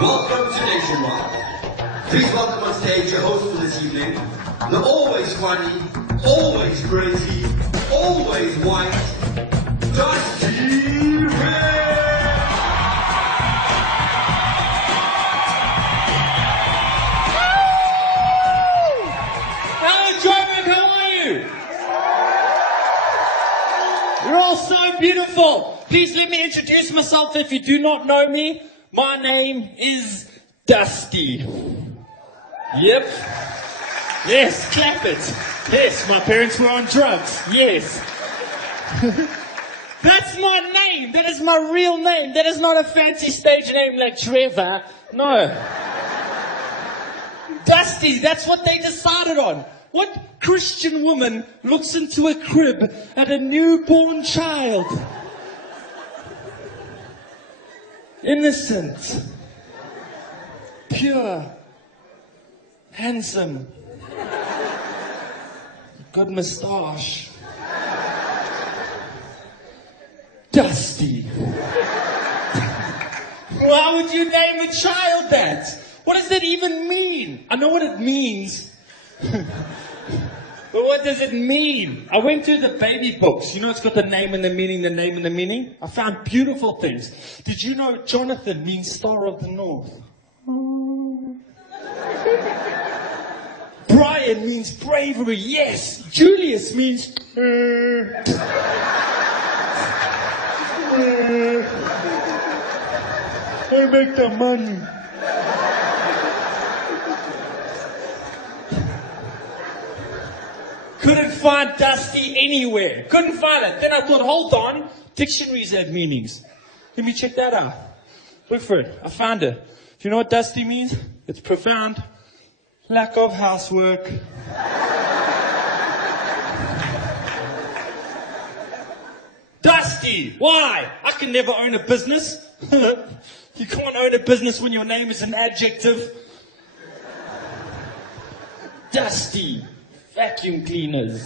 Welcome to Nationwild. Please welcome on stage your host for this evening, the always funny, always crazy, always white, Dusty Red. Hello, Trevor, how are you? You're all so beautiful. Please let me introduce myself if you do not know me. My name is Dusty. Yep. Yes, clap it. Yes, my parents were on drugs. Yes. That's my name. That is my real name. That is not a fancy stage name like Trevor. No. Dusty, that's what they decided on. What Christian woman looks into a crib at a newborn child? Innocent, pure, handsome, good moustache, Dusty. Why would you name a child that? What does that even mean? I know what it means. But what does it mean? I went through the baby books. You know, it's got the name and the meaning, the name and the meaning. I found beautiful things. Did you know Jonathan means Star of the North? Brian means bravery. Yes. Julius means... I make the money. Couldn't find Dusty anywhere. Couldn't find it. Then I thought, hold on. Dictionaries have meanings. Let me check that out. Look for it. I found it. Do you know what Dusty means? It's profound. Lack of housework. Dusty. Why? I can never own a business. You can't own a business when your name is an adjective. Dusty. Vacuum cleaners.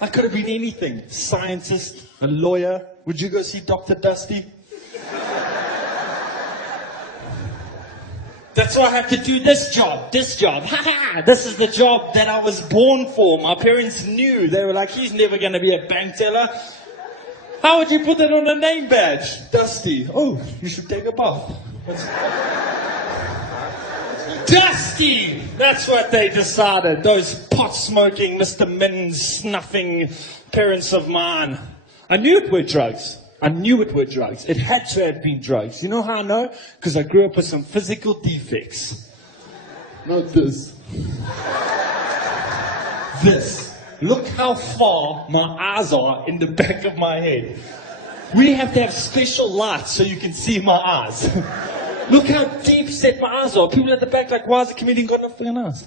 I could have been anything. Scientist, a lawyer. Would you go see Dr. Dusty? That's why I have to do this job. This job. This is the job that I was born for. My parents knew. They were like, he's never going to be a bank teller. How would you put that on a name badge? Dusty. Oh, you should take a bath. Dusty! That's what they decided. Those pot-smoking, Mr. Min-snuffing parents of mine. I knew it were drugs. I knew it were drugs. It had to have been drugs. You know how I know? Because I grew up with some physical defects. Not this. This. Look how far my eyes are in the back of my head. We have to have special lights so you can see my eyes. Look how deep set my eyes are. People at the back like, why has the comedian got no fucking eyes?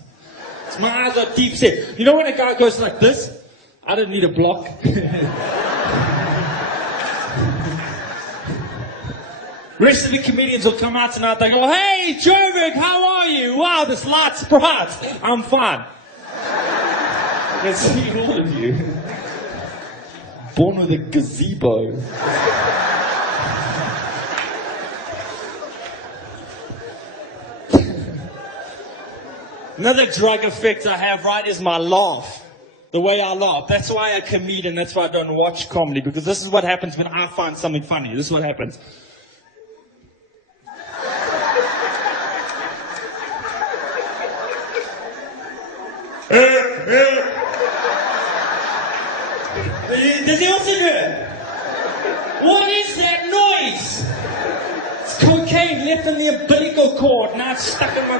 So my eyes are deep set. You know when a guy goes like this? I don't need a block. Rest of the comedians will come out tonight. They go, hey, Trevor, how are you? Wow, this light's bright. I'm fine. Let's see all of you. Born with a gazebo. Another drug effect I have, right, is my laugh. The way I laugh. That's why I'm a comedian. That's why I don't watch comedy. Because this is what happens when I find something funny. This is what happens. Does he also do it? What is that noise? It's cocaine left in the umbilical cord. Now it's stuck in my...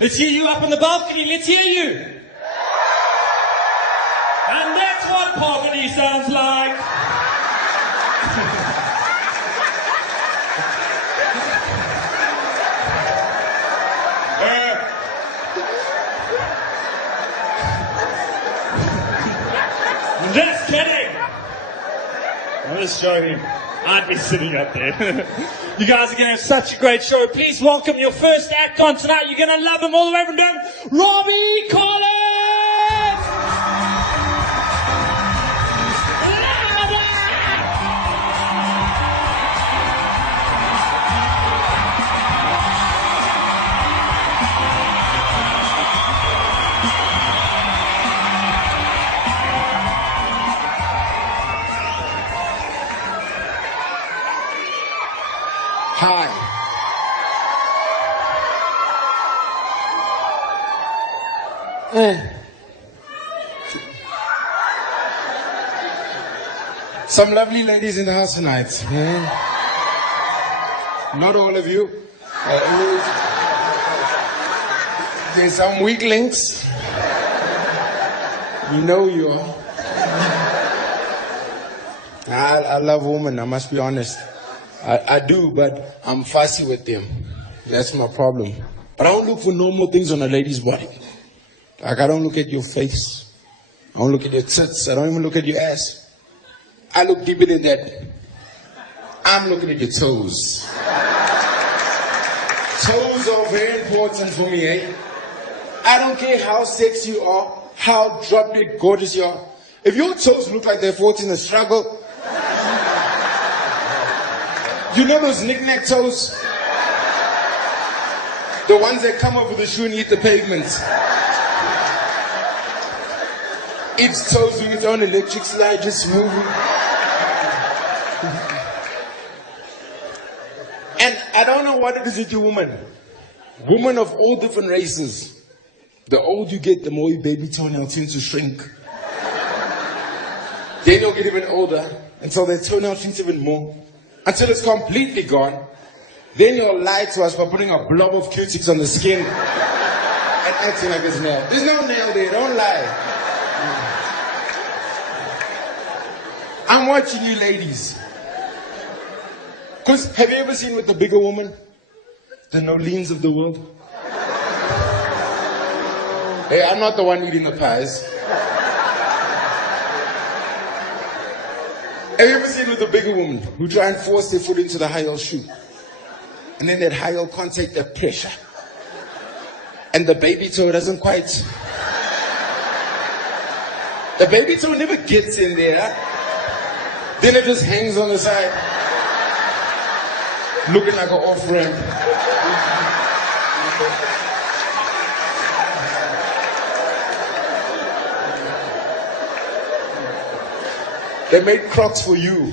Let's hear you up on the balcony. Let's hear you. And that's what poverty sounds like. Just kidding. I'm just joking. I'd be sitting up there. You guys are going to have such a great show. Please welcome your first act on tonight. You're going to love him all the way from Durham, Robby Collins! Louder! Hi. Some lovely ladies in the house tonight. Not all of you. There's some weak links. We know you are. I love women, I must be honest. I do, but I'm fussy with them. That's my problem. But I don't look for normal things on a lady's body. Like, I don't look at your face. I don't look at your tits. I don't even look at your ass. I look deeper than that. I'm looking at your toes. Toes are very important for me, eh? I don't care how sexy you are, how drop-dead gorgeous you are. If your toes look like they're fought in a struggle, you know those knick-knack toes? The ones that come over the shoe and eat the pavement. Each toes doing its own electric slide, just moving. And I don't know what it is with you women. Women of all different races. The older you get, the more your baby toenail tends to shrink. Then you'll get even older, until their toenail shrinks even more. Until it's completely gone. Then you'll lie to us by putting a blob of Q-tips on the skin and acting like it's nail. There's no nail there, don't lie. I'm watching you ladies. Because have you ever seen with the bigger woman? The Nolines of the world? Hey, I'm not the one eating the pies. Have you ever seen with the bigger woman who try and force their foot into the high heel shoe? And then that high heel can't take the pressure. And the baby toe doesn't quite... The baby toe never gets in there. Then it just hangs on the side. Looking like an off-ramp. They made Crocs for you.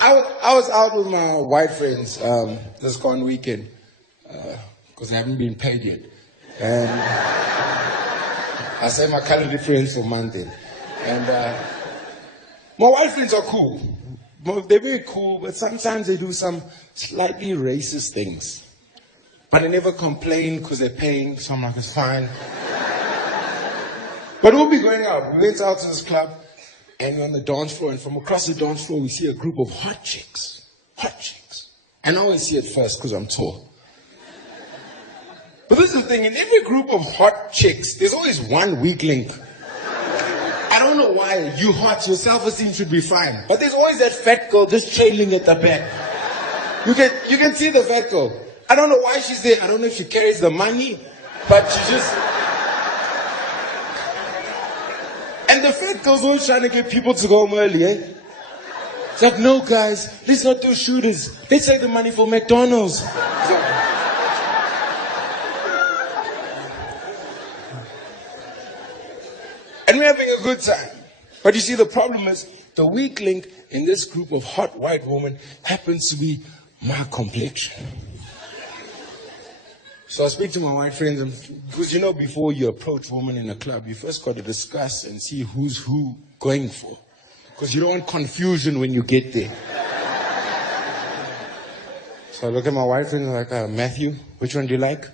I was out with my white friends this gone weekend because I haven't been paid yet. And I say my colored friends for Monday. And my white friends are cool. They're very cool, but sometimes they do some slightly racist things. But they never complain because they're paying, so I'm like, it's fine. But we'll be going out. We went out to this club, and we're on the dance floor, and from across the dance floor, we see a group of hot chicks. Hot chicks. And I always see it first because I'm tall. But this is the thing, in every group of hot chicks, there's always one weak link. I don't know why. You hot, your self-esteem should be fine. But there's always that fat girl just trailing at the back. You can see the fat girl. I don't know why she's there. I don't know if she carries the money, but she just... And the fat girl's always trying to get people to go home early, eh? It's like, no guys, let's not do shooters. Let's save the money for McDonald's. And we're having a good time. But you see, the problem is, the weak link in this group of hot white women happens to be my complexion. So I speak to my white friends, because you know, before you approach women in a club, you first got to discuss and see who's who going for. Because you don't want confusion when you get there. So I look at my white friend like, Matthew, which one do you like?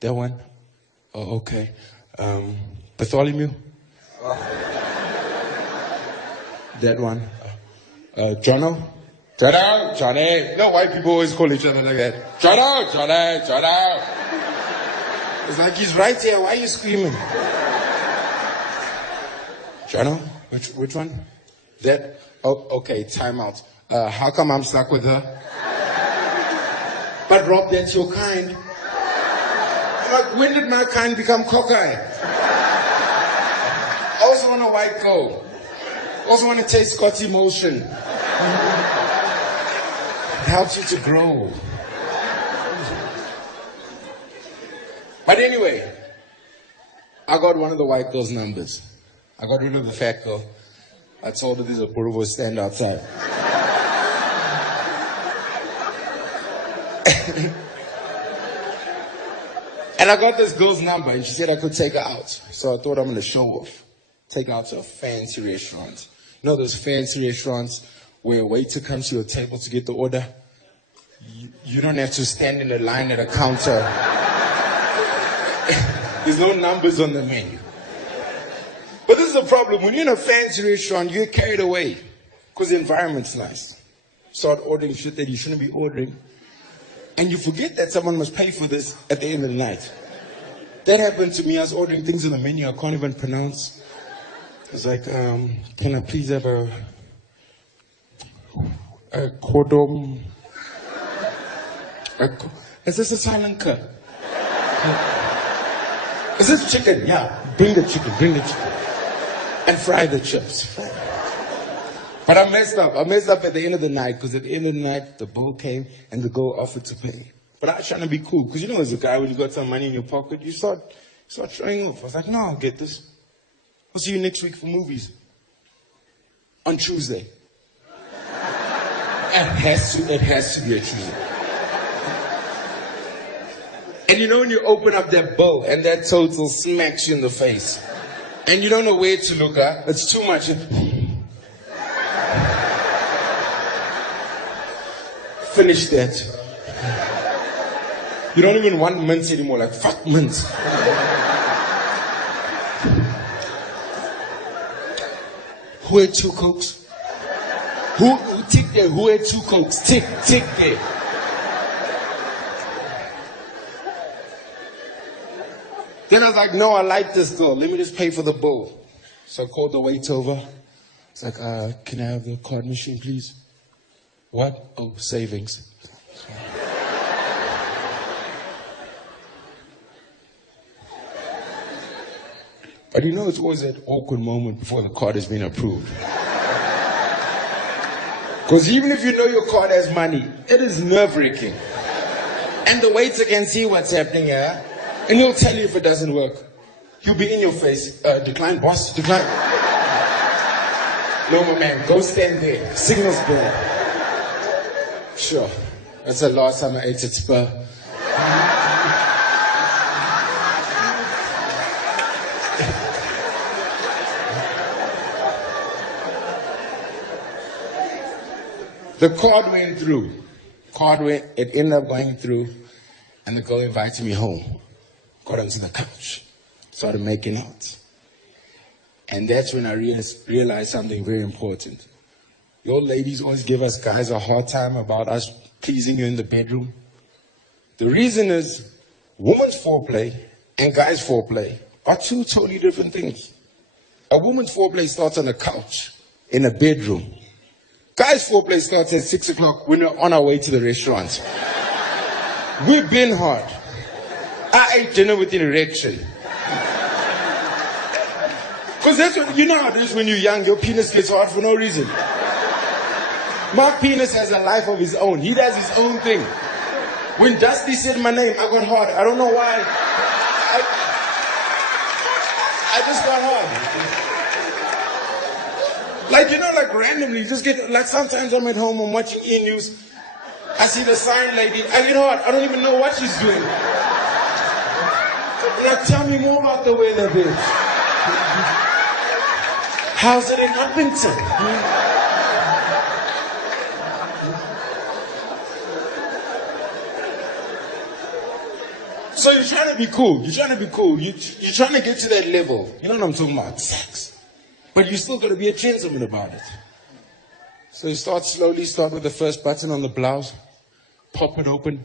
That one? Oh, okay. Bartholomew? That one? Jono? Jono, Johnny. No, white people always call each other like that. Jono, Johnny, Jono. It's like, he's right here. Why are you screaming? Jono? Which one? That? Oh, okay, time out. How come I'm stuck with her? But Rob, that's your kind. I'm like, when did my kind become cockeye? I also want a white girl. Also want to taste Scott's emotion. It helps you to grow. But anyway, I got one of the white girl's numbers. I got rid of the fat girl. I told her there's a Buruvo stand outside. And I got this girl's number, and she said I could take her out. So I thought I'm going to show off. Take her out to a fancy restaurant. You know those fancy restaurants where a waiter comes to your table to get the order? You don't have to stand in a line at a counter. There's no numbers on the menu. But this is the problem. When you're in a fancy restaurant, you get carried away because the environment's nice. Start ordering shit that you shouldn't be ordering. And you forget that someone must pay for this at the end of the night. That happened to me. I was ordering things on the menu I can't even pronounce. I was like, can I please have a cordon? Is this a silent cut? Is this chicken? Yeah. Bring the chicken. And fry the chips. But I messed up. I messed up at the end of the night, because at the end of the night, the bill came and the girl offered to pay. But I was trying to be cool, because you know as a guy, when you got some money in your pocket, you start showing off. I was like, no, I'll get this. We'll see you next week for movies. On Tuesday. It has to be a Tuesday. And you know when you open up that bill and that total smacks you in the face, and you don't know where to look at, it's too much. Finish that. You don't even want mints anymore, like fuck mints. Who had 2 Cokes? Who tick there? Who had 2 Cokes? Tick there. Then I was like, no, I like this girl. Let me just pay for the bill. So I called the waiter over. It's like, can I have the card machine, please? What? Oh, savings. But you know, it's always that awkward moment before the card has been approved. Because even if you know your card has money, it is nerve-wracking. And the waiter can see what's happening here, and he'll tell you if it doesn't work. He'll be in your face. Decline, boss, decline. No, my man, go stand there. Signal's there. Sure. That's the last time I ate at Spur. The card went through. It ended up going through, and the girl invited me home. Got onto the couch. Started making out. And that's when I realized something very important. Your ladies always give us guys a hard time about us pleasing you in the bedroom. The reason is, woman's foreplay and guys' foreplay are 2 totally different things. A woman's foreplay starts on the couch, in a bedroom. Guys' foreplay starts at 6 o'clock when we're on our way to the restaurant. We've been hard. I ate dinner with an erection. Because that's what, you know how it is when you're young, your penis gets hard for no reason. My penis has a life of his own. He does his own thing. When Dusty said my name, I got hard. I don't know why. I just got hard. Like, you know, like randomly, just get, like sometimes I'm at home, I'm watching E-News. I see the sign lady, I get hard. I don't even know what she's doing. Like, tell me more about the weather, bitch. How's it in Huffington? So you're trying to be cool. You're trying to get to that level. You know what I'm talking about? Sex. But you still got to be a gentleman about it. So you start with the first button on the blouse. Pop it open.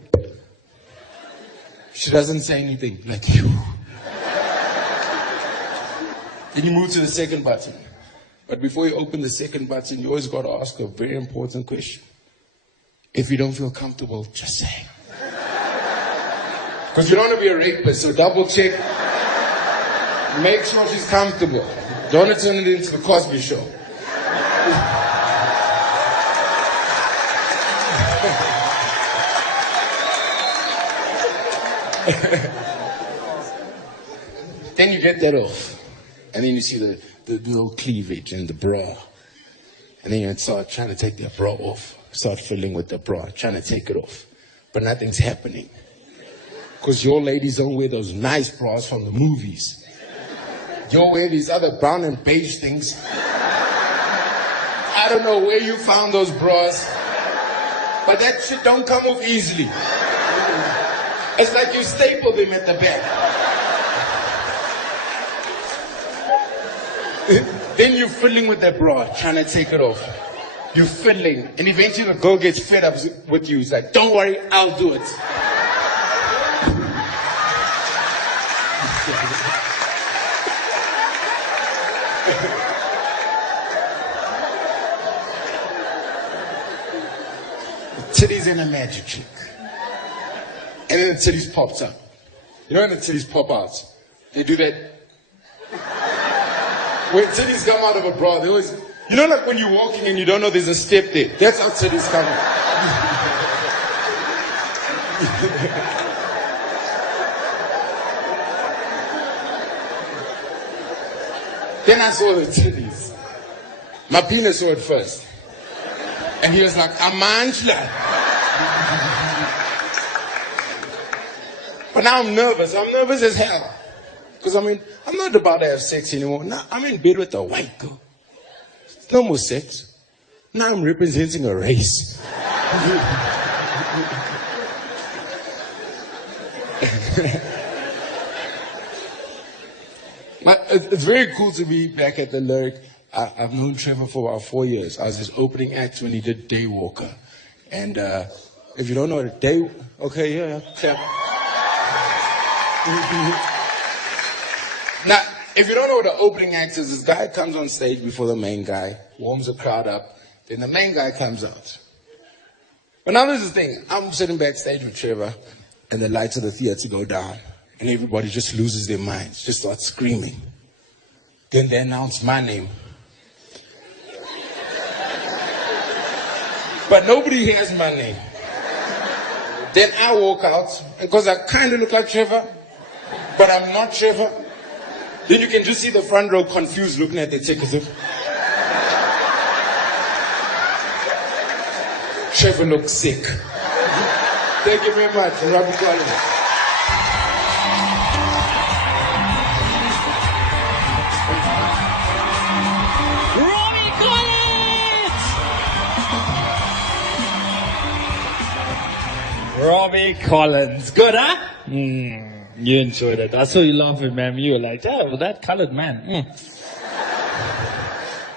She doesn't say anything. Like, phew. Then you move to the second button. But before you open the second button, you always got to ask a very important question. If you don't feel comfortable, just say. Because you don't want to be a rapist, so double check. Make sure she's comfortable. Don't want to turn it into the Cosby Show. Then you get that off. And then you see the little cleavage and the bra. And then you start trying to take that bra off. Start fiddling with the bra, trying to take it off. But nothing's happening. Because your ladies don't wear those nice bras from the movies. You wear these other brown and beige things. I don't know where you found those bras. But that shit don't come off easily. It's like you staple them at the back. Then you're fiddling with that bra, trying to take it off. You're fiddling, and eventually the girl gets fed up with you. It's like, don't worry, I'll do it. Titties in a magic trick. And then the titties pops up. You know when the titties pop out? They do that. When titties come out of a bra, they always... You know, like when you're walking and you don't know there's a step there? That's how titties come out. Then I saw the titties. My penis saw it first. And he was like, Amantla. But now I'm nervous. I'm nervous as hell. Because I'm not about to have sex anymore. Now I'm in bed with a white girl. No more sex. Now I'm representing a race. But it's very cool to be back at the Lyric. I've known Trevor for about 4 years. I was his opening act when he did Daywalker. And if you don't know what a day... Okay, yeah, clap. Now, if you don't know what the opening act is, this guy comes on stage before the main guy, warms the crowd up, then the main guy comes out. But now this is the thing. I'm sitting backstage with Trevor, and the lights of the theater go down, and everybody just loses their minds, just starts screaming. Then they announce my name. But nobody hears my name. Then I walk out, because I kind of look like Trevor, but I'm not Trevor. Then you can just see the front row confused looking at their tickets. Trevor looks sick. Thank you very much, Robby Collins. Robby Collins! Robby Collins. Good, huh? You enjoyed it. I saw you laughing, man. You were like, oh, well, that colored man.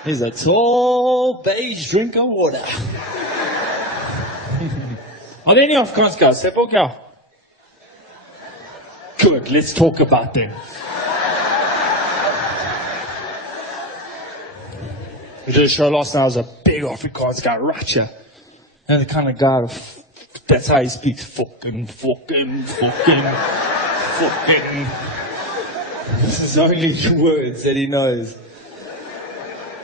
He's a tall, beige drink of water. Are there any Afrikaans guys? Step ook jou. Good, let's talk about them. We did a show last night. I was a big Afrikaans guy, right here. And the kind of guy, that's how he speaks. Fucking. This is only the words that he knows.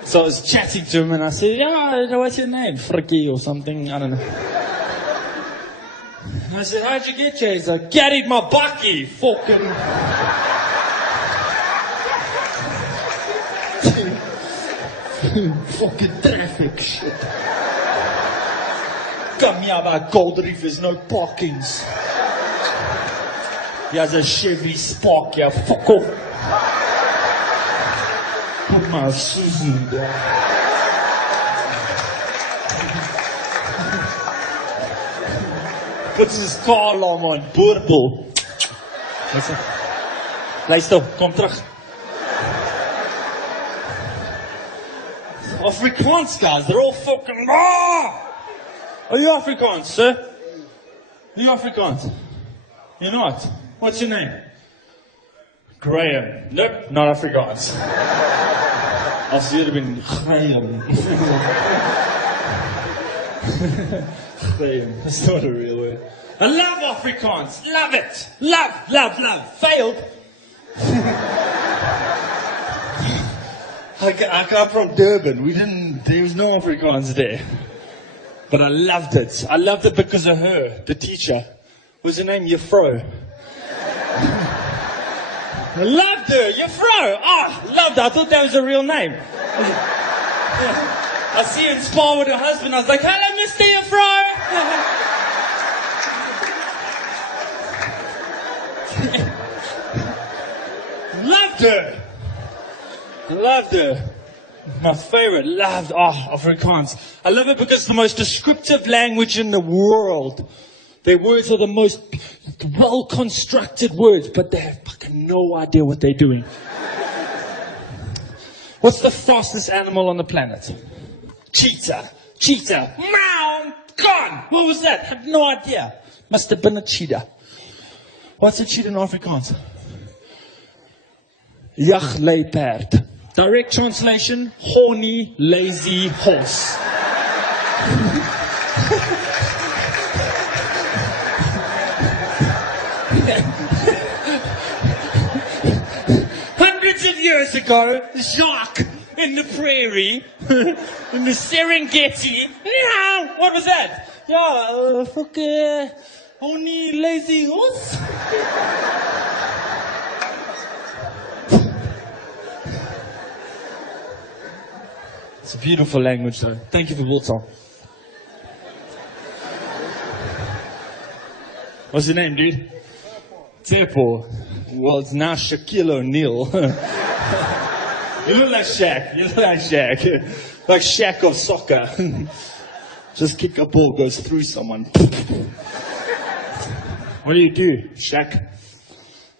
So I was chatting to him and I said, yeah, what's your name? Frikkie or something, I don't know. And I said, how'd you get here? He's like, carried my bakkie, fucking. Fucking traffic shit. Come here by Gold Reef, there's no parkings. He has a Chevy Spark, yeah, fuck off. Put my Susan there. Put his car alarm on, boordel. Luister, kom terug. Afrikaans guys, they're all fucking... Are you Afrikaans, sir? Are you Afrikaans? You're not? What's your name? Graham. Nope, not Afrikaans. Als jullie been Graham. Graham, that's not a real word. I love Afrikaans, love it. Love. Failed. I come from Durban. There was no Afrikaans there. But I loved it. I loved it because of her, the teacher. What was her name? Yafro. I loved her, juffrou. Oh, loved her. I thought that was a real name. I see her in Spa with her husband. I was like, hello, Mr. Juffrou. Loved her. I loved her. My favorite, loved, Afrikaans. I love it because it's the most descriptive language in the world. Their words are the most well-constructed words, but they have fucking no idea what they're doing. What's the fastest animal on the planet? Cheetah. Cheetah. Meow. Gone. What was that? I have no idea. Must have been a cheetah. What's a cheetah in Afrikaans? Jagluiperd. Direct translation, horny, lazy horse. Hundreds of years ago, Jacques in the prairie, in the Serengeti. Yeah, what was that? Yeah, horny, lazy horse. It's a beautiful language, though. Thank you for Wilton. What's your name, dude? Tepo. Well, it's now Shaquille O'Neal. You look like Shaq. You look like Shaq. Like Shaq of soccer. Just kick a ball, goes through someone. What do you do, Shaq?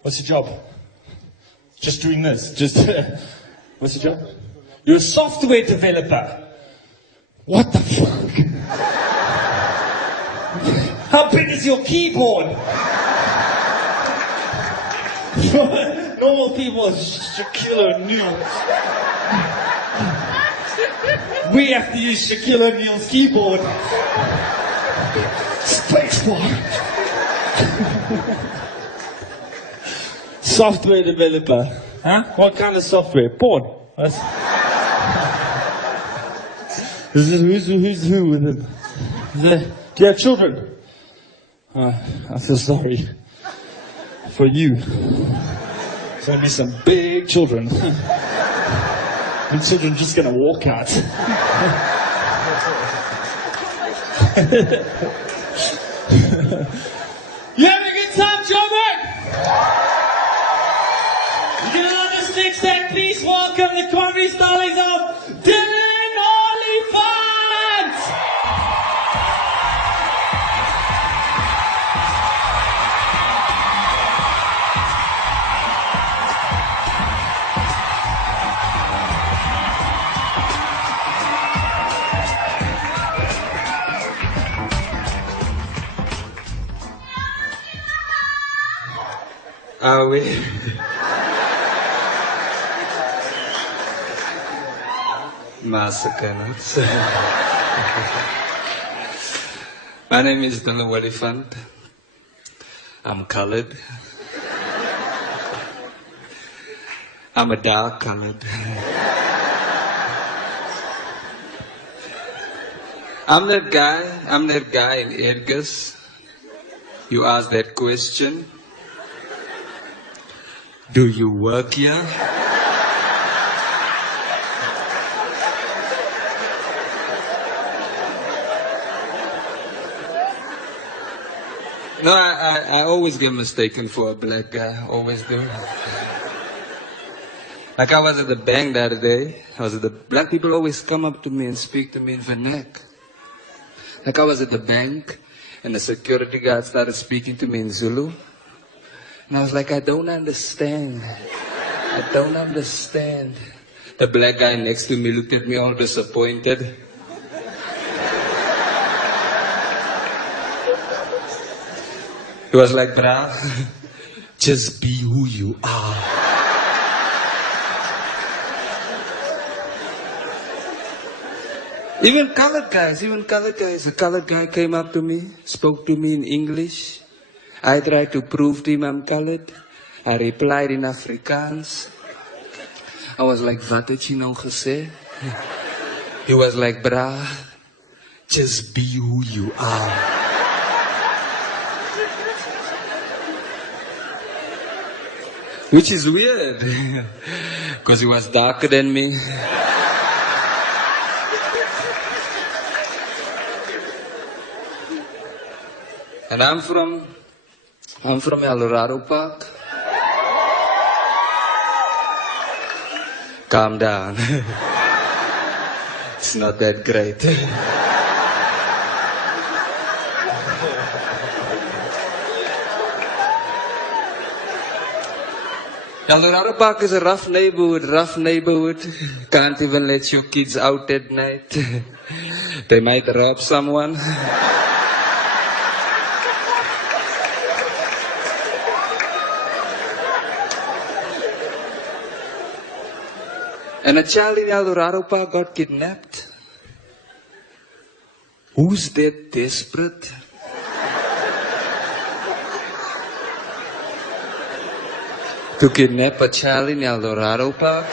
What's your job? Just doing this. What's your job? You're a software developer. What the fuck? How big is your keyboard? Normal people are Shaquille O'Neal. We have to use Shaquille O'Neal's keyboard. Spacebar. Software developer. Huh? What kind of software? Porn. Who's who with him? Do you have children? I feel sorry for you. There's going to be some big children. And children just going to walk out. You having a good time, Joburg? You can allow this next act, please welcome the comedy stylings of Dillan Oliphant! Are we? Afrikaners. My name is Dillan Oliphant. I'm colored. I'm a dark colored. I'm that guy in Edgar's. You asked that question. Do you work here? No, I always get mistaken for a black guy. Always do. Like I was at the bank the other day. Black people always come up to me and speak to me in vernac. Like I was at the bank and the security guard started speaking to me in Zulu. And I was like, I don't understand. I don't understand. The black guy next to me looked at me all disappointed. He was like, bruh, just be who you are. Even colored guys. A colored guy came up to me, spoke to me in English. I tried to prove to him I'm colored. I replied in Afrikaans. I was like, wat het jy nou gesê? He was like, bruh, just be who you are. Which is weird, because he was darker than me. And I'm from Eldorado Park. Calm down. It's not that great. Eldorado Park is a rough neighborhood. Can't even let your kids out at night. They might rob someone. And a child in Eldorado Park got kidnapped. Who's that desperate? To kidnap a child in Eldorado Park?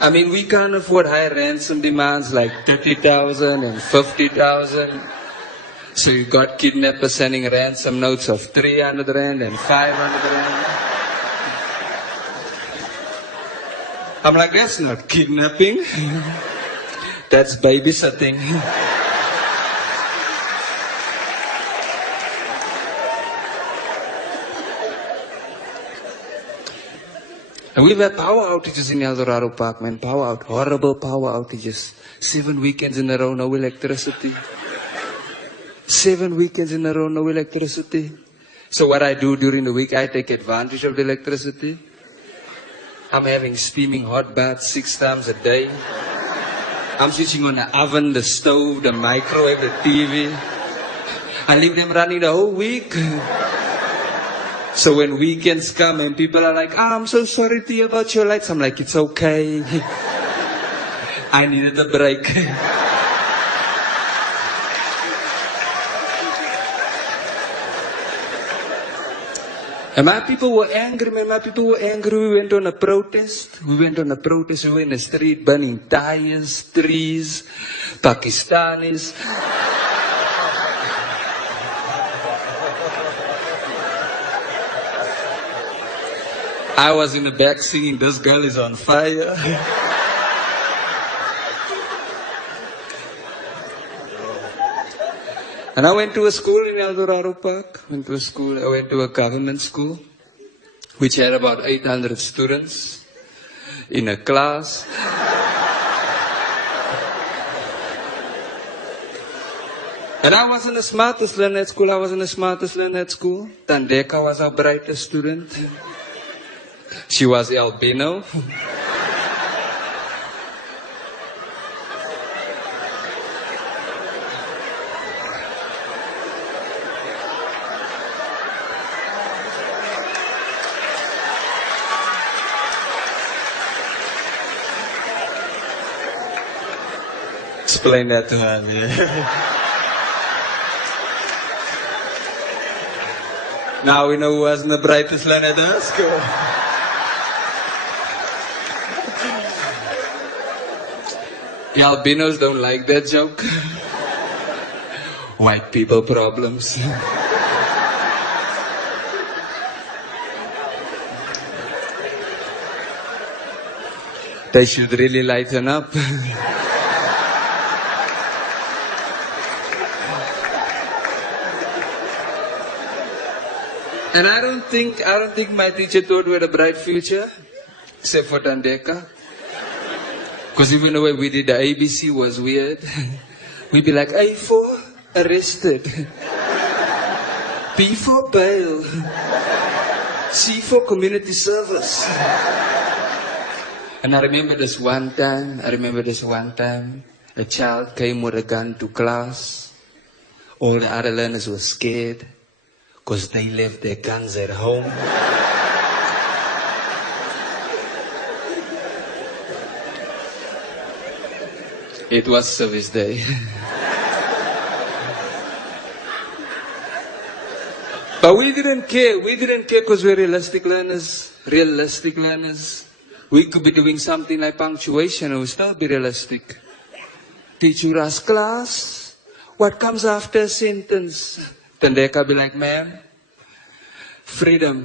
I mean, we can't afford high ransom demands like 30,000 and 50,000. So you got kidnappers sending ransom notes of 300 rand and 500 rand. I'm like, that's not kidnapping. That's babysitting. And we've had power outages in Eldorado Park, man. Horrible power outages. 7 weekends in a row, no electricity. 7 weekends in a row, no electricity. So what I do during the week, I take advantage of the electricity. I'm having steaming hot baths 6 times a day. I'm switching on the oven, the stove, the microwave, the TV. I leave them running the whole week. So when weekends come and people are like, I'm so sorry to hear about your lights. I'm like, it's okay. I needed a break. And my people were angry, man. My people were angry. We went on a protest. We were in the street burning tires, trees, Pakistanis. I was in the back singing, this girl is on fire. And I went to a school in Eldorado Park. I went to a government school, which had about 800 students in a class. And I wasn't the smartest learner at school. Tandeka was our brightest student. She was albino. Explain that to her, man. Now we know who wasn't the brightest learner at our school. The albinos don't like that joke. White people problems. They should really lighten up. And I don't think my teacher thought we had a bright future, except for Tandeka. Because even the way we did the ABC was weird. We'd be like, A for arrested, B for bail, C for community service. And I remember this one time, a child came with a gun to class. All the other learners were scared because they left their guns at home. It was service day. But we didn't care. We didn't care because we're realistic learners. We could be doing something like punctuation and we'll still be realistic. Teacher asked class, what comes after a sentence? Tandeka be like, ma'am, Freedom.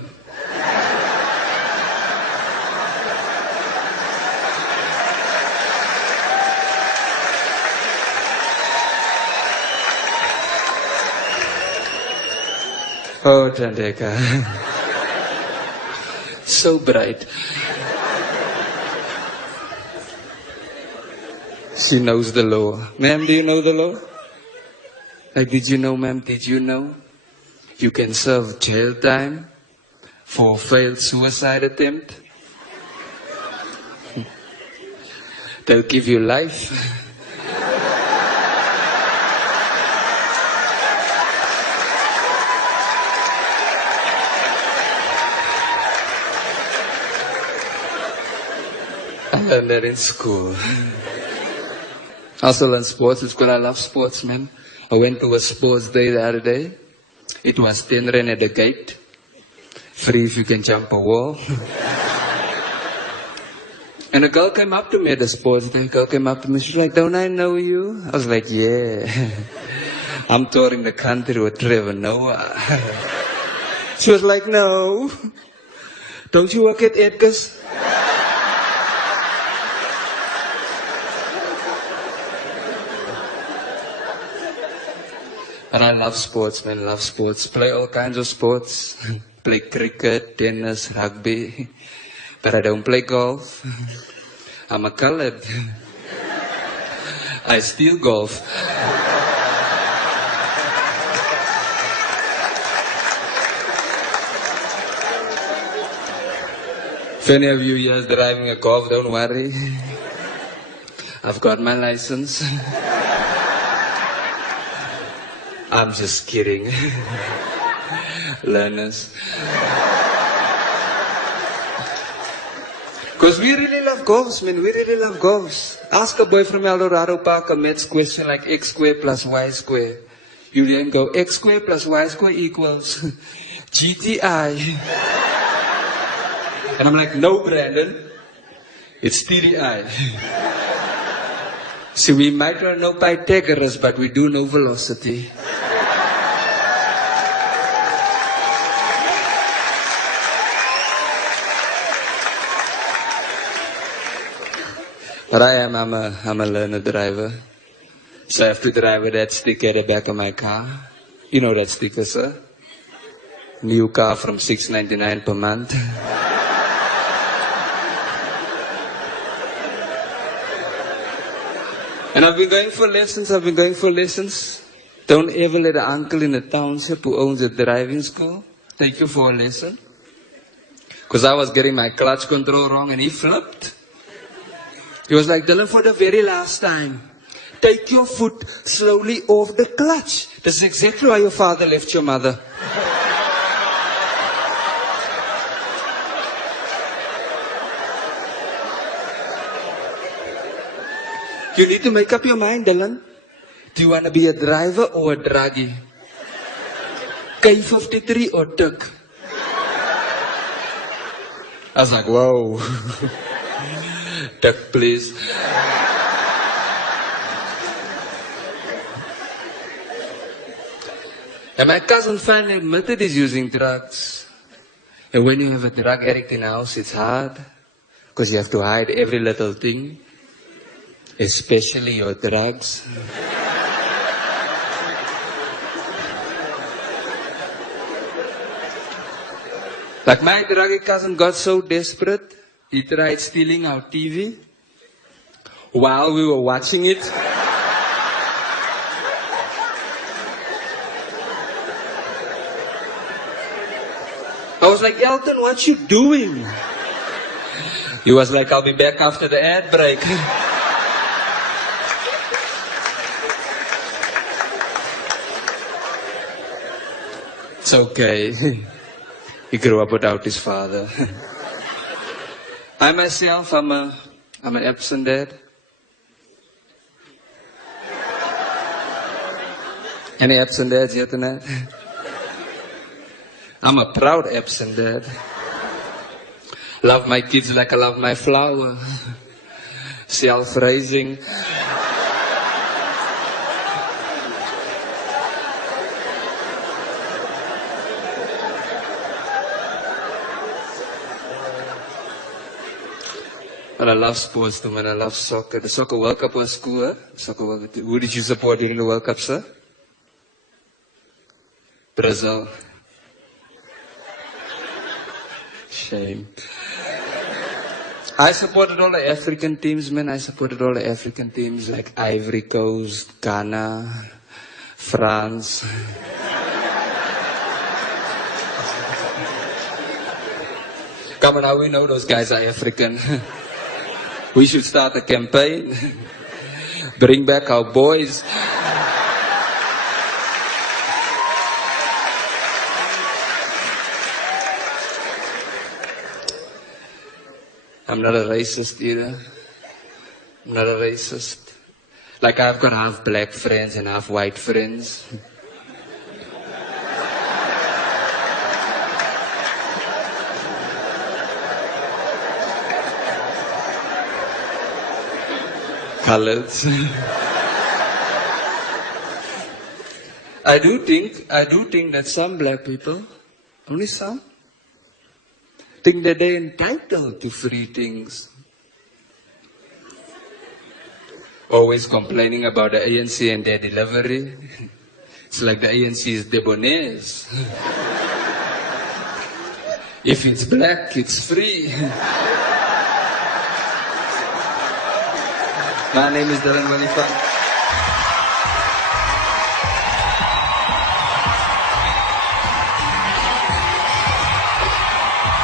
Oh, Tandeka. So bright. She knows the law. Ma'am, do you know the law? Like, did you know, ma'am, did you know? You can serve jail time for failed suicide attempt. They'll give you life. I learned that in school. I also learned sports in school. I love sports, man. I went to a sports day the other day. It was 10 rand at the gate. Free if you can jump a wall. And a girl came up to me at the sports day. A girl came up to me. She's like, don't I know you? I was like, yeah. I'm touring the country with Trevor Noah. She was like, no. Don't you work at Edgar's? But I love sports, man. Love sports. Play all kinds of sports. Play cricket, tennis, rugby. But I don't play golf. I'm a colored. I steal golf. If any of you here is driving a golf, don't worry. I've got my license. I'm just kidding. Learners. Because we really love golfs, man. We really love golfs. Ask a boy from El Dorado Park a maths question like x squared plus y squared. You then go x squared plus y squared equals GTI. And I'm like, no, Brandon. It's TDI. See, we might not know Pythagoras, but we do know velocity. But I'm a learner driver. So I have to drive with that sticker at the back of my car. You know that sticker, sir? New car from $6.99 per month. And I've been going for lessons. Don't ever let the uncle in the township who owns a driving school take you for a lesson. Because I was getting my clutch control wrong and he flipped. He was like, Dillan, for the very last time, take your foot slowly off the clutch. This is exactly why your father left your mother. You need to make up your mind, Dillan. Do you want to be a driver or a druggie? K53 or Tuk? I was like, whoa. Tuk, please. And my cousin finally admitted he's using drugs. And when you have a drug addict in the house, it's hard. Because you have to hide every little thing. Especially your drugs. Like my druggy cousin got so desperate, he tried stealing our TV while we were watching it. I was like, Elton, what you doing? He was like, I'll be back after the ad break. It's okay. He grew up without his father. I myself, I'm an absent dad. Any absent dads here tonight? I'm a proud absent dad. Love my kids like I love my flower. Self-raising. But I love sports too, man. I love soccer. The Soccer World Cup was cool, huh? Soccer World Cup. Who did you support during the World Cup, sir? Brazil. Shame. I supported all the African teams, man. I supported all the African teams like Ivory Coast, Ghana, France. Come on, now we know those guys are African. We should start a campaign. Bring back our boys. I'm not a racist either. I'm not a racist. Like I've got half black friends and half white friends. Colors. I do think that some black people, only some, think that they're entitled to free things. Always complaining about the ANC and their delivery. It's like the ANC is debonaires. If it's black, it's free. My name is Dillan Oliphant.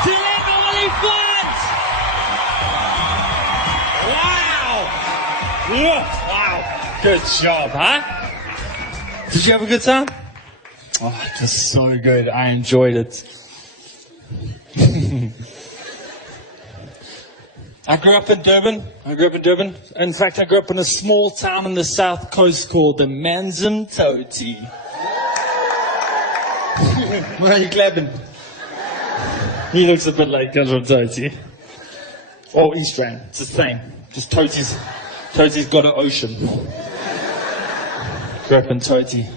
Dillan Oliphant! Wow! Wow! Good job, huh? Did you have a good time? Oh, it was so good. I enjoyed it. I grew up in Durban. In fact, I grew up in a small town on the south coast called the Manzimtoti. Why are you clapping? He looks a bit like Manzimtoti. Or East Rand. It's the same. Just Toti's got an ocean. Grew up in Toti.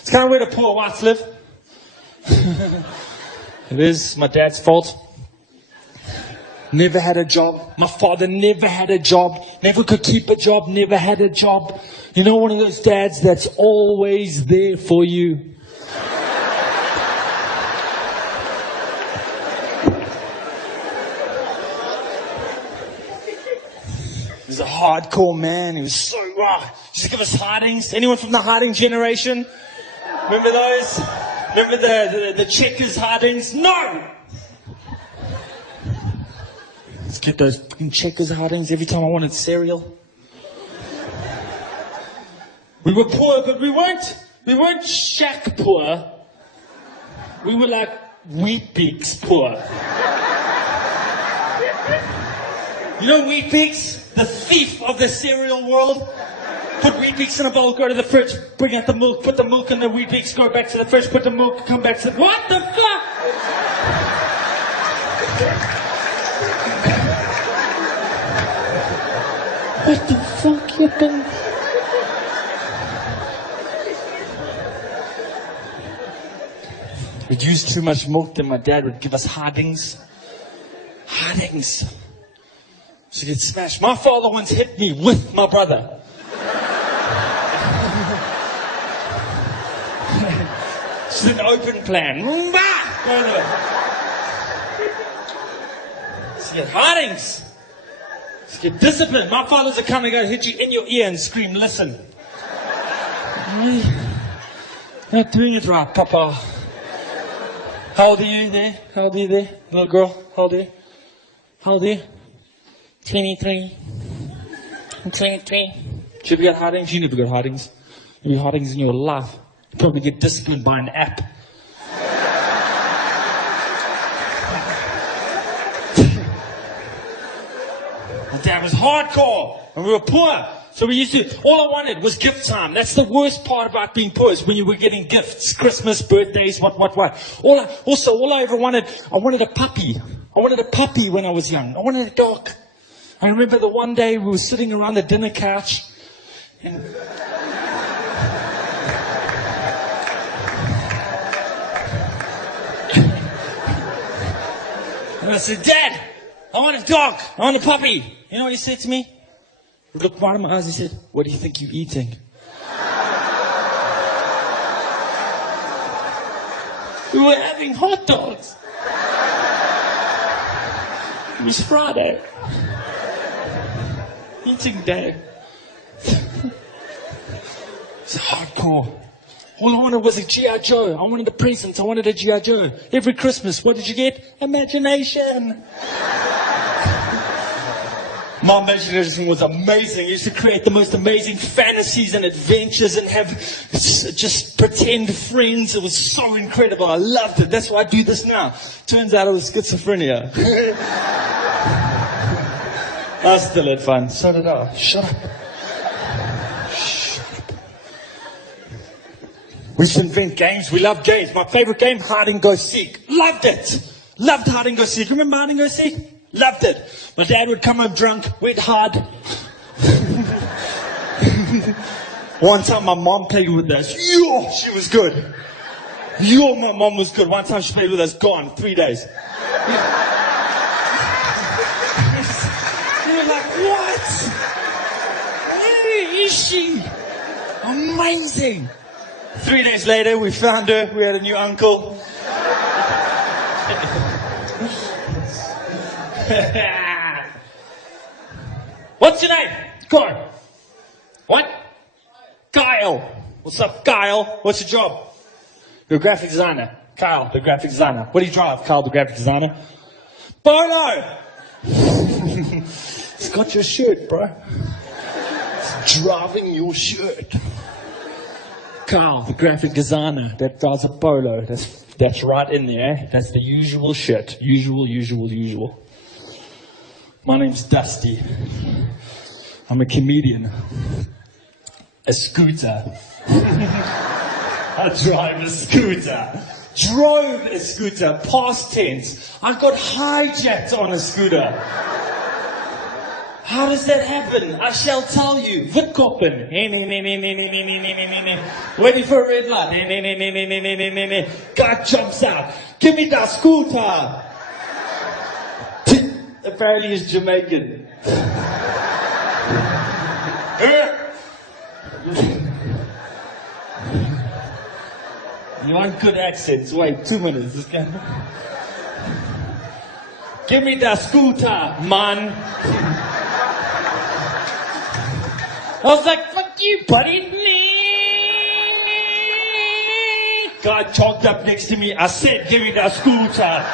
It's kind of where the poor whites live. It is my dad's fault. Never had a job. My father never had a job. Never could keep a job. Never had a job. You know, one of those dads that's always there for you. He was a hardcore man. He was so raw. He used to give us hidings. Anyone from the hiding generation? Remember those? Remember the checkers hidings? No! Let's get those checkers hidings every time I wanted cereal. We were poor, but we weren't shack poor. We were like Weet-Bix poor. You know Weet-Bix? The thief of the cereal world? Put Weet-Bix in a bowl, go to the fridge, bring out the milk, put the milk in the Weet-Bix, go back to the fridge, put the milk, come back to the... What the fuck? What the fuck you been? We'd use too much milk, then my dad would give us hardings. Hardings. So get smashed. My father once hit me with my brother. It's an open plan. So get hardings. Get disciplined. My father's the kind of guy who hit you in your ear and scream, listen. You're not doing it right, Papa. How old are you there? How old are you there? Little girl, how old are you? How old are you? 23. I'm 23. Should we get hardings? You never got hardings. You get hardings in your life. You probably get disciplined by an app. My dad was hardcore, and we were poor. So we used to, all I wanted was gift time. That's the worst part about being poor, is when you were getting gifts, Christmas, birthdays, what. All I ever wanted, I wanted a puppy. I wanted a puppy when I was young. I wanted a dog. I remember the one day we were sitting around the dinner couch, and I said, Dad, I want a dog. I want a puppy. You know what he said to me? He looked right in my eyes, he said, "What do you think you're eating?" We were having hot dogs. It was Friday. Eating day. It's hardcore. All I wanted was a G.I. Joe. I wanted a present. I wanted a G.I. Joe. Every Christmas, what did you get? Imagination. My imagination was amazing. I used to create the most amazing fantasies and adventures and have just pretend friends. It was so incredible. I loved it. That's why I do this now. Turns out it was schizophrenia. I still had fun. So did I. Shut up. We used to invent games. We loved games. My favorite game, hide and go seek. Loved it. Loved hide and go seek. Remember hide and go seek? Loved it. My dad would come home drunk. We'd hide. One time my mom played with us. Yo, she was good. Yo, my mom was good. One time she played with us. Gone. 3 days. We were like, what? Where is she? Amazing. 3 days later, we found her. We had a new uncle. What's your name? Go on. What? Kyle. What's up, Kyle? What's your job? You're a graphic designer. Kyle, the graphic designer. What do you drive, Kyle, the graphic designer? Polo! It's got your shirt, bro. It's driving your shirt. Carl, the graphic designer that does a polo. That's right in there. Eh? That's the usual shit. Usual. My name's Dusty. I'm a comedian. A scooter. I drive a scooter. Drove a scooter. Past tense. I got hijacked on a scooter. How does that happen? I shall tell you. Witkoppen. Waiting for a red light. Guy jumps out. Give me that scooter. Apparently he's Jamaican. You want good accents? Wait, 2 minutes. Give me that scooter, man. I was like, fuck you, buddy. Guy chalked up next to me. I said, give me that scooter.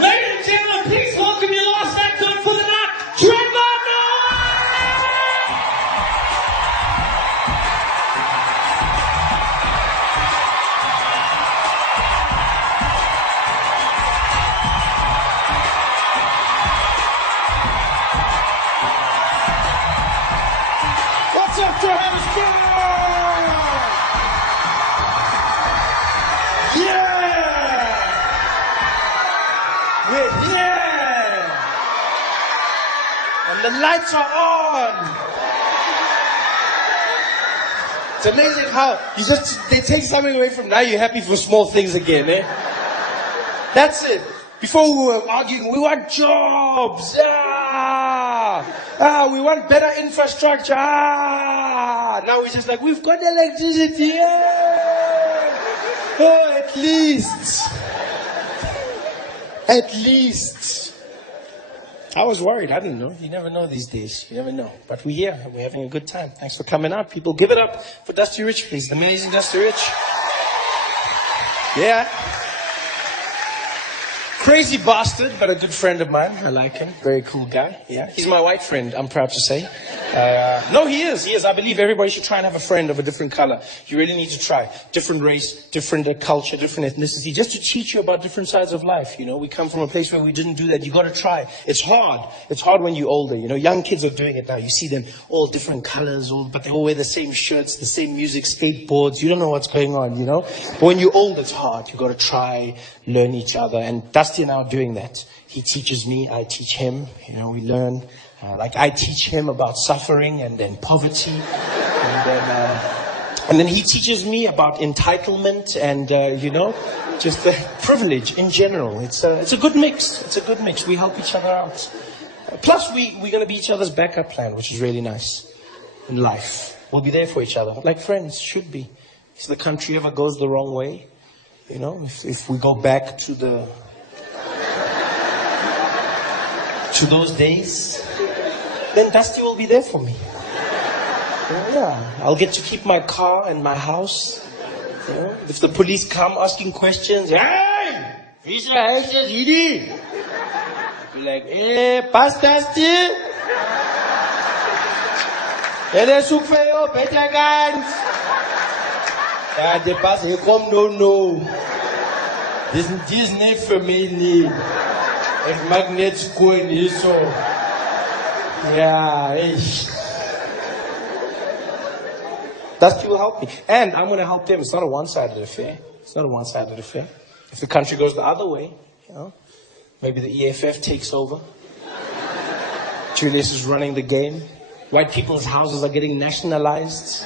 Ladies and gentlemen, please welcome your last actor for the night, Trevor Noah! What's up, Johannesburg? Yeah! We're here! And the lights are on! It's amazing how they take something away from now you're happy for small things again, eh? That's it. Before we were arguing, we want jobs! We want better infrastructure! Now we're just like, we've got electricity! Oh, at least! At least! I was worried. I didn't know. You never know these days. You never know. But we're here and we're having a good time. Thanks for coming out, people. Give it up for Dusty Rich, please. The amazing Dusty Rich. Yeah. Crazy bastard, but a good friend of mine. I like him. Very cool guy. Yeah. He's my white friend, I'm proud to say. No, he is. He is. I believe everybody should try and have a friend of a different color. You really need to try. Different race, different culture, different ethnicity, just to teach you about different sides of life. You know, we come from a place where we didn't do that. You got to try. It's hard. It's hard when you're older. You know, young kids are doing it now. You see them all different colors, but they all wear the same shirts, the same music, skateboards. You don't know what's going on, you know. But when you're old, it's hard. You got to try, learn each other. And Dusty and I are doing that. He teaches me, I teach him. You know, we learn. Like I teach him about suffering and then poverty, and then he teaches me about entitlement and you know, Just a privilege in general. It's a good mix. It's a good mix. We help each other out. Plus, we're going to be each other's backup plan, which is really nice in life. We'll be there for each other, like friends should be. If the country ever goes the wrong way, you know, if we go back to those days, then Dusty will be there for me. Yeah, I'll get to keep my car and my house. You know, if the police come asking questions, hey, wie's huis is hierdie? Be like, pas Dusty? Hulle soek vir jou beter kans. Ja, dit pas, hier kom no. Dis net vir my nie. Ek maak net skoon hierso. Ja, Dusty will help me. And I'm going to help them. It's not a one-sided affair. If the country goes the other way, you know, maybe the EFF takes over. Julius is running the game. White people's houses are getting nationalized.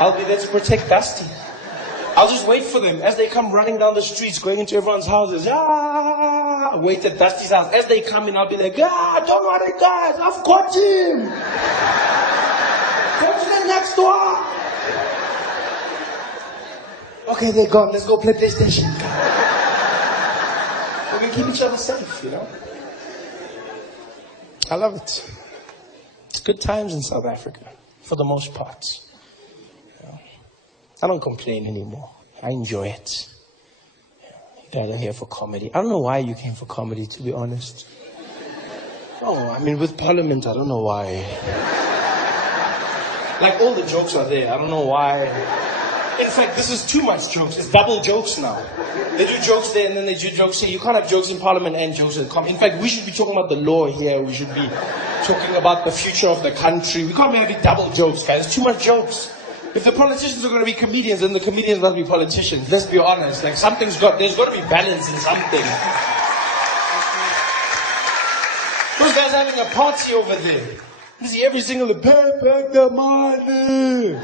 I'll be there to protect Dusty. I'll just wait for them as they come running down the streets, going into everyone's houses. Wait at Dusty's house. As they come in, I'll be like, don't worry, guys, I've got him. Go to the next door. Okay, they're gone. Let's go play PlayStation. We can keep each other safe, you know. I love it. It's good times in South Africa, for the most part. You know, I don't complain anymore. I enjoy it. You guys are here for comedy. I don't know why you came for comedy, to be honest. Oh, I mean, with Parliament, I don't know why. Like, all the jokes are there. I don't know why. In fact, this is too much jokes. It's double jokes now. They do jokes there and then they do jokes here. You can't have jokes in Parliament and jokes in comedy. In fact, we should be talking about the law here. We should be talking about the future of the country. We can't be having double jokes, guys. It's too much jokes. If the politicians are going to be comedians, then the comedians must be politicians. Let's be honest. Like, there's got to be balance in something. Those guys are having a party over there. You see every single pay back the money.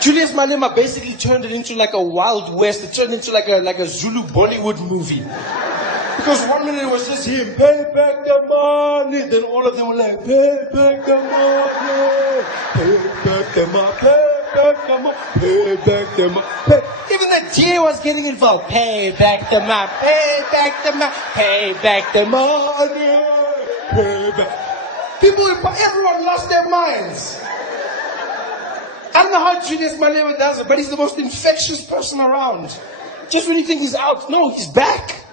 Julius Malema basically turned it into like a Wild West. It turned into like a Zulu Bollywood movie. Because 1 minute it was just him, pay back the money. Then all of them were like, pay back the money, pay back the money, pay back the money, pay back the money. Even the DA was getting involved. Pay back the money, pay back the money, pay back the money, pay back. Everyone lost their minds. I don't know how Julius Malema does it, but he's the most infectious person around. Just when you think he's out, no, he's back.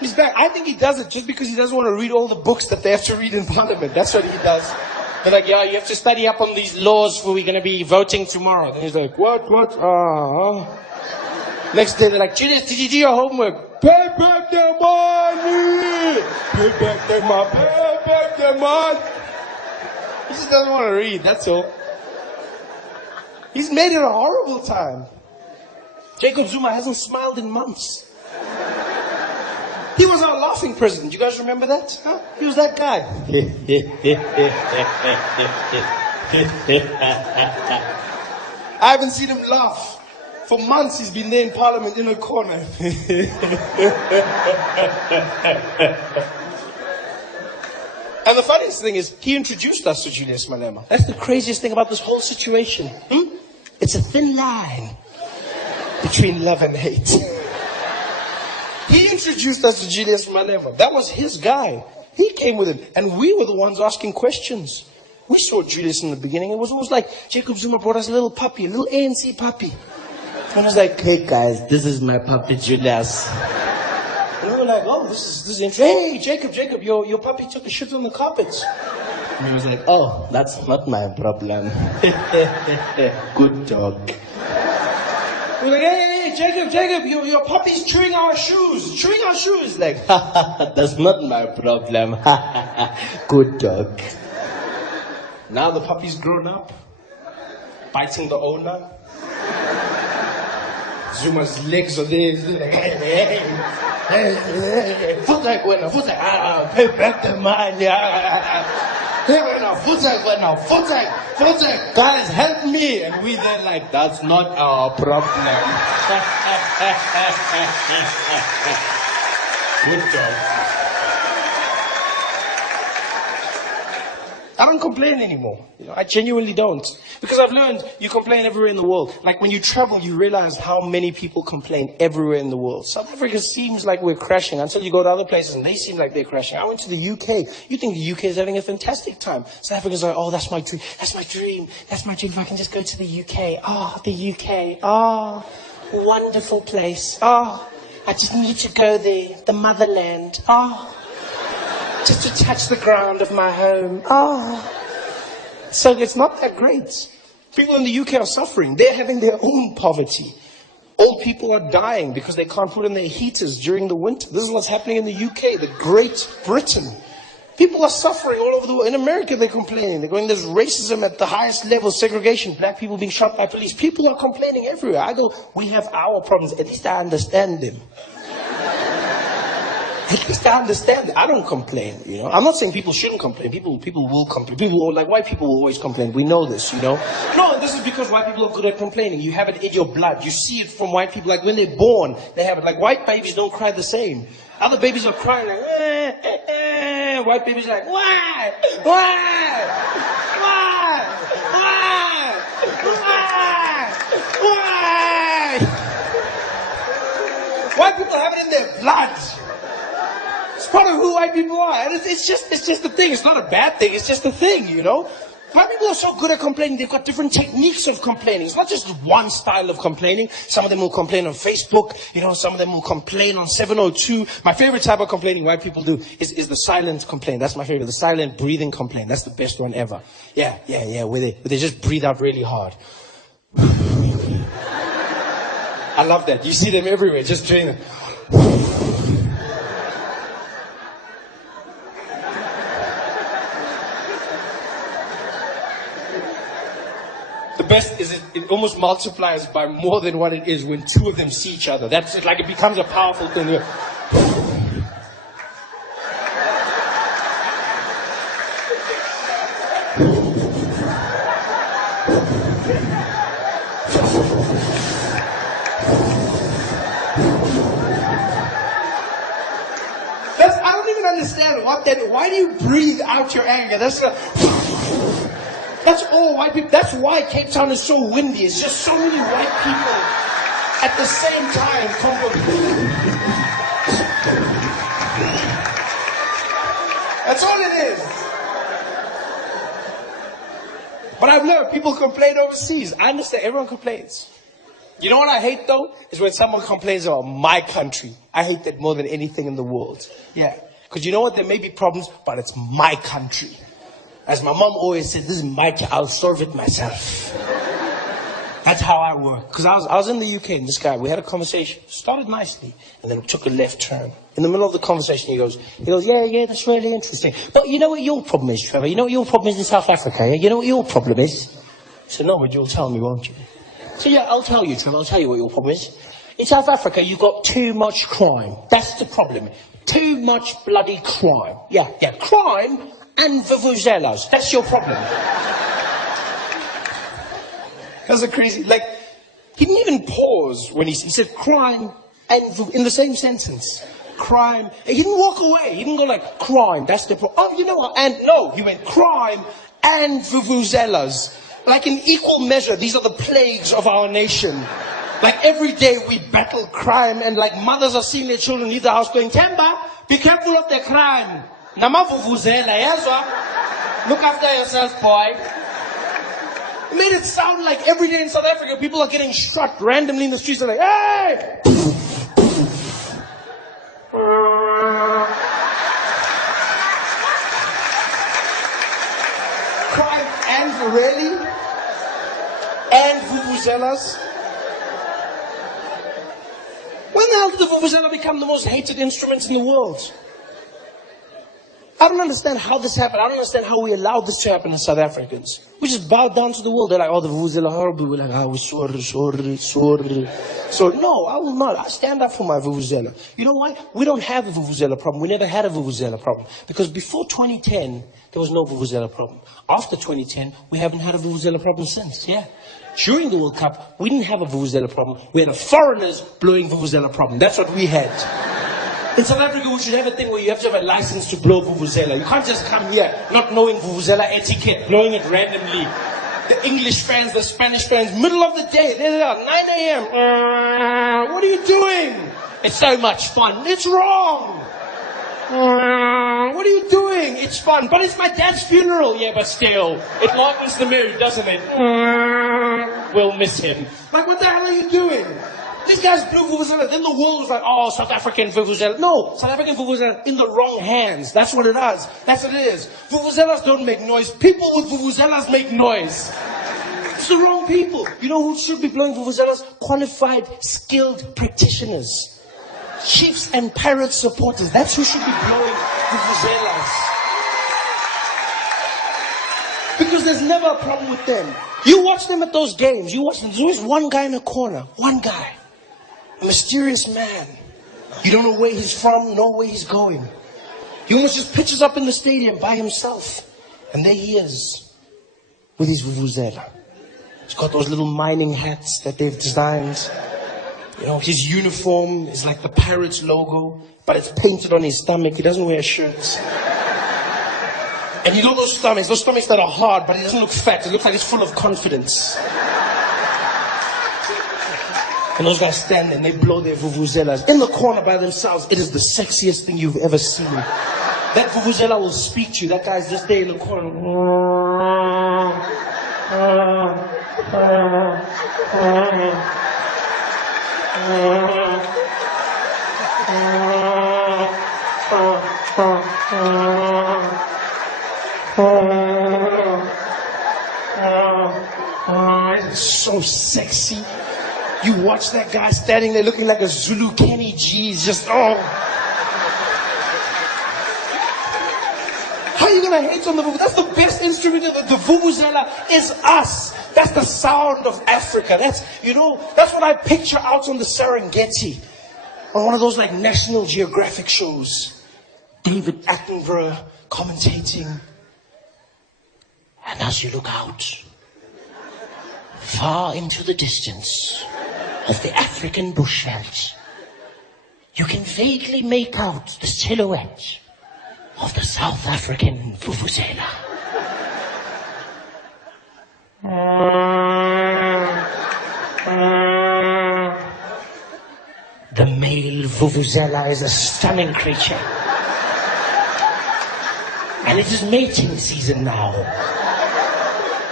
He's back. I think he does it just because he doesn't want to read all the books that they have to read in Parliament. That's what he does. They're like, yeah, you have to study up on these laws for we're going to be voting tomorrow. And he's like, what? Next day, they're like, Julius, did you do your homework? Pay back the money! Pay back the money! Pay back the money! He just doesn't want to read, that's all. He's made it a horrible time. Jacob Zuma hasn't smiled in months. He was our laughing president. You guys remember that? Huh? He was that guy. I haven't seen him laugh. For months he's been there in Parliament in a corner. And the funniest thing is, he introduced us to Julius Malema. That's the craziest thing about this whole situation. It's a thin line between love and hate. He introduced us to Julius Malema. That was his guy. He came with him. And we were the ones asking questions. We saw Julius in the beginning. It was almost like Jacob Zuma brought us a little puppy, a little ANC puppy. And I was like, hey guys, this is my puppy Julius. And we were like, oh, this is interesting. Hey, Jacob, your puppy took a shit on the carpets. And he was like, oh, that's not my problem. Good dog. We were like, hey, Jacob, your puppy's chewing our shoes. Like, that's not my problem. Good dog. Now the puppy's grown up, biting the owner. Zuma's legs are there. He's like, hey. Pay back the money. Guys, help me. And we then like, that's not our problem. Good job. I don't complain anymore. I genuinely don't. Because I've learned you complain everywhere in the world. Like when you travel, you realize how many people complain everywhere in the world. South Africa seems like we're crashing until you go to other places and they seem like they're crashing. I went to the UK. You think the UK is having a fantastic time. South Africa's like, oh, that's my dream. That's my dream. That's my dream if I can just go to the UK. Oh, the UK. Oh, wonderful place. Oh, I just need to go there. The motherland. Oh. Just to touch the ground of my home. Oh. So it's not that great. People in the UK are suffering. They're having their own poverty. Old people are dying because they can't put in their heaters during the winter. This is what's happening in the UK, the Great Britain. People are suffering all over the world. In America, they're complaining. They're going, there's racism at the highest level, segregation, black people being shot by police. People are complaining everywhere. I go, we have our problems. At least I understand them. At least I understand it. I don't complain, I'm not saying people shouldn't complain. People will complain. White people will always complain. We know this, No, this is because white people are good at complaining. You have it in your blood. You see it from white people. Like when they're born, they have it. Like white babies don't cry the same. Other babies are crying like, White babies are like, why? Why? Why? Why? Why? Why? White people have it in their blood. It's part of who white people are. And it's just a thing. It's not a bad thing. It's just a thing, White people are so good at complaining. They've got different techniques of complaining. It's not just one style of complaining. Some of them will complain on Facebook. Some of them will complain on 702. My favorite type of complaining white people do is the silent complaint. That's my favorite. The silent breathing complaint. That's the best one ever. Yeah. Where they just breathe out really hard. I love that. You see them everywhere, just doing it. The best is it almost multiplies by more than what it is when two of them see each other. That's it, like it becomes a powerful thing. I don't even understand why do you breathe out your anger? That's all white people. That's why Cape Town is so windy. It's just so many white people at the same time. That's all it is. But I've learned people complain overseas. I understand. Everyone complains. You know what I hate though? Is when someone complains about my country. I hate that more than anything in the world. Yeah. Because you know what? There may be problems, but it's my country. As my mom always said, this is my country. I'll solve it myself. That's how I work. Because I was in the UK and this guy, we had a conversation. Started nicely. And then took a left turn. In the middle of the conversation, he goes, yeah, that's really interesting. But you know what your problem is, Trevor? You know what your problem is in South Africa? Yeah? You know what your problem is? I said, no, but you'll tell me, won't you? So yeah, I'll tell you, Trevor. I'll tell you what your problem is. In South Africa, you've got too much crime. That's the problem. Too much bloody crime. Yeah, crime and vuvuzelas. That's your problem. That's a crazy, he didn't even pause when he said crime and in the same sentence. Crime. He didn't walk away. He didn't go like, crime, that's the problem. Oh, you know what? And no, he went crime and vuvuzelas. Like in equal measure, these are the plagues of our nation. Like every day we battle crime and mothers are seeing their children leave the house going, Temba, be careful of the crime. Nama vuvuzela, yazwa? Look after yourself, boy. It made it sound like every day in South Africa, people are getting shot randomly in the streets. They're like, hey! Crime and really? And vuvuzelas? When the hell did the vuvuzela become the most hated instrument in the world? I don't understand how this happened. I don't understand how we allowed this to happen as South Africans. We just bowed down to the world. They're like, oh, the Vuvuzela horrible. We're like, oh, we're sorry. So, no, I will not. I stand up for my Vuvuzela. You know why? We don't have a Vuvuzela problem. We never had a Vuvuzela problem. Because before 2010, there was no Vuvuzela problem. After 2010, we haven't had a Vuvuzela problem since, yeah. During the World Cup, we didn't have a Vuvuzela problem. We had a foreigners blowing Vuvuzela problem. That's what we had. In South Africa, we should have a thing where you have to have a license to blow Vuvuzela. You can't just come here not knowing Vuvuzela etiquette, blowing it randomly. The English fans, the Spanish fans, middle of the day, there they are, 9 a.m. What are you doing? It's so much fun. It's wrong. What are you doing? It's fun. But it's my dad's funeral. Yeah, but still, it lightens the mood, doesn't it? We'll miss him. Like, what the hell are you doing? These guys blew Vuvuzela. Then the world was like, oh, South African Vuvuzela. No, South African Vuvuzela in the wrong hands. That's what it is. That's what it is. Vuvuzelas don't make noise. People with Vuvuzelas make noise. It's the wrong people. You know who should be blowing Vuvuzelas? Qualified, skilled practitioners. Chiefs and Pirates supporters. That's who should be blowing Vuvuzelas. Because there's never a problem with them. You watch them at those games. You watch them. There's always one guy in the corner. One guy. A mysterious man. You don't know where he's from, nor where he's going. He almost just pitches up in the stadium by himself. And there he is. With his Vuvuzela. He's got those little mining hats that they've designed. You know, his uniform is like the Pirates logo, but it's painted on his stomach. He doesn't wear shirts. And you know those stomachs that are hard, but it doesn't look fat. It looks like it's full of confidence. And those guys stand there and they blow their vuvuzelas in the corner by themselves. It is the sexiest thing you've ever seen. That vuvuzela will speak to you. That guy's just there in the corner. It's so sexy. You watch that guy standing there looking like a Zulu Kenny G. He's just, oh. How are you going to hate on the vuvuzela? That's the best instrument of the vuvuzela is us. That's the sound of Africa. That's, you know, that's what I picture out on the Serengeti. On one of those like National Geographic shows. David Attenborough commentating. And as you look out, far into the distance of the African bushveld, you can vaguely make out the silhouette of the South African Vuvuzela. The male Vuvuzela is a stunning creature. And it is mating season now.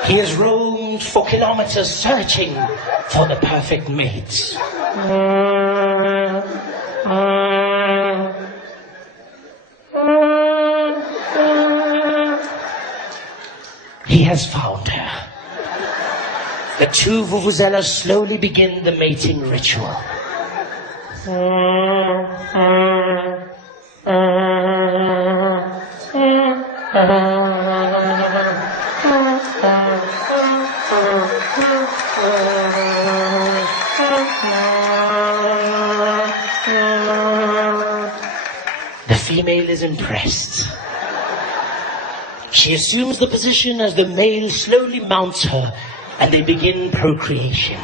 He has roamed for kilometers searching for the perfect mate. He has found her. The two vuvuzelas slowly begin the mating ritual. The female is impressed. She assumes the position as the male slowly mounts her and they begin procreation.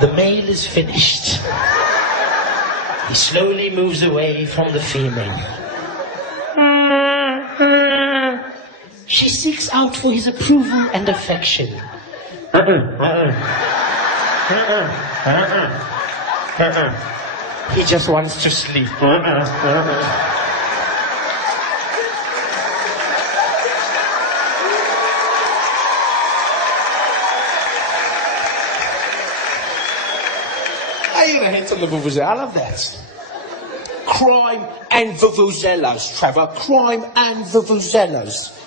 The male is finished. He slowly moves away from the female. She seeks out for his approval and affection. He just wants to sleep. I hear a hint on the Vuvuzela. I love that. Crime and Vuvuzelas, Trevor. Crime and Vuvuzelas.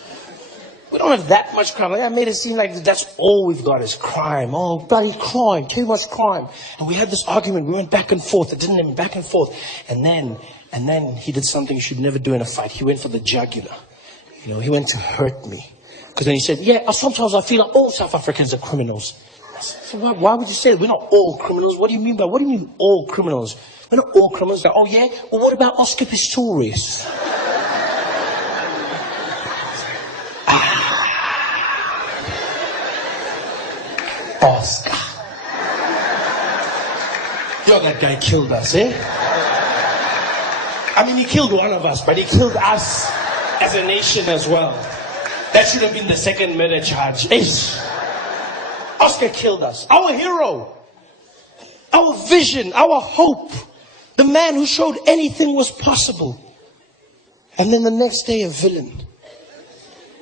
We don't have that much crime. I made it seem like that's all we've got is crime. Oh, bloody crime. Too much crime. And we had this argument. We went back and forth. It didn't end back and forth. And then he did something you should never do in a fight. He went for the jugular. You know, he went to hurt me. Because then he said, yeah, sometimes I feel like all South Africans are criminals. I said, so why would you say that? We're not all criminals. What do you mean all criminals? We're not all criminals. Like, oh, yeah? Well, what about Oscar Pistorius? Oscar. Yo, that guy killed us, eh? I mean, he killed one of us, but he killed us as a nation as well. That should have been the second murder charge. Eish. Oscar killed us. Our hero. Our vision. Our hope. The man who showed anything was possible. And then the next day, a villain.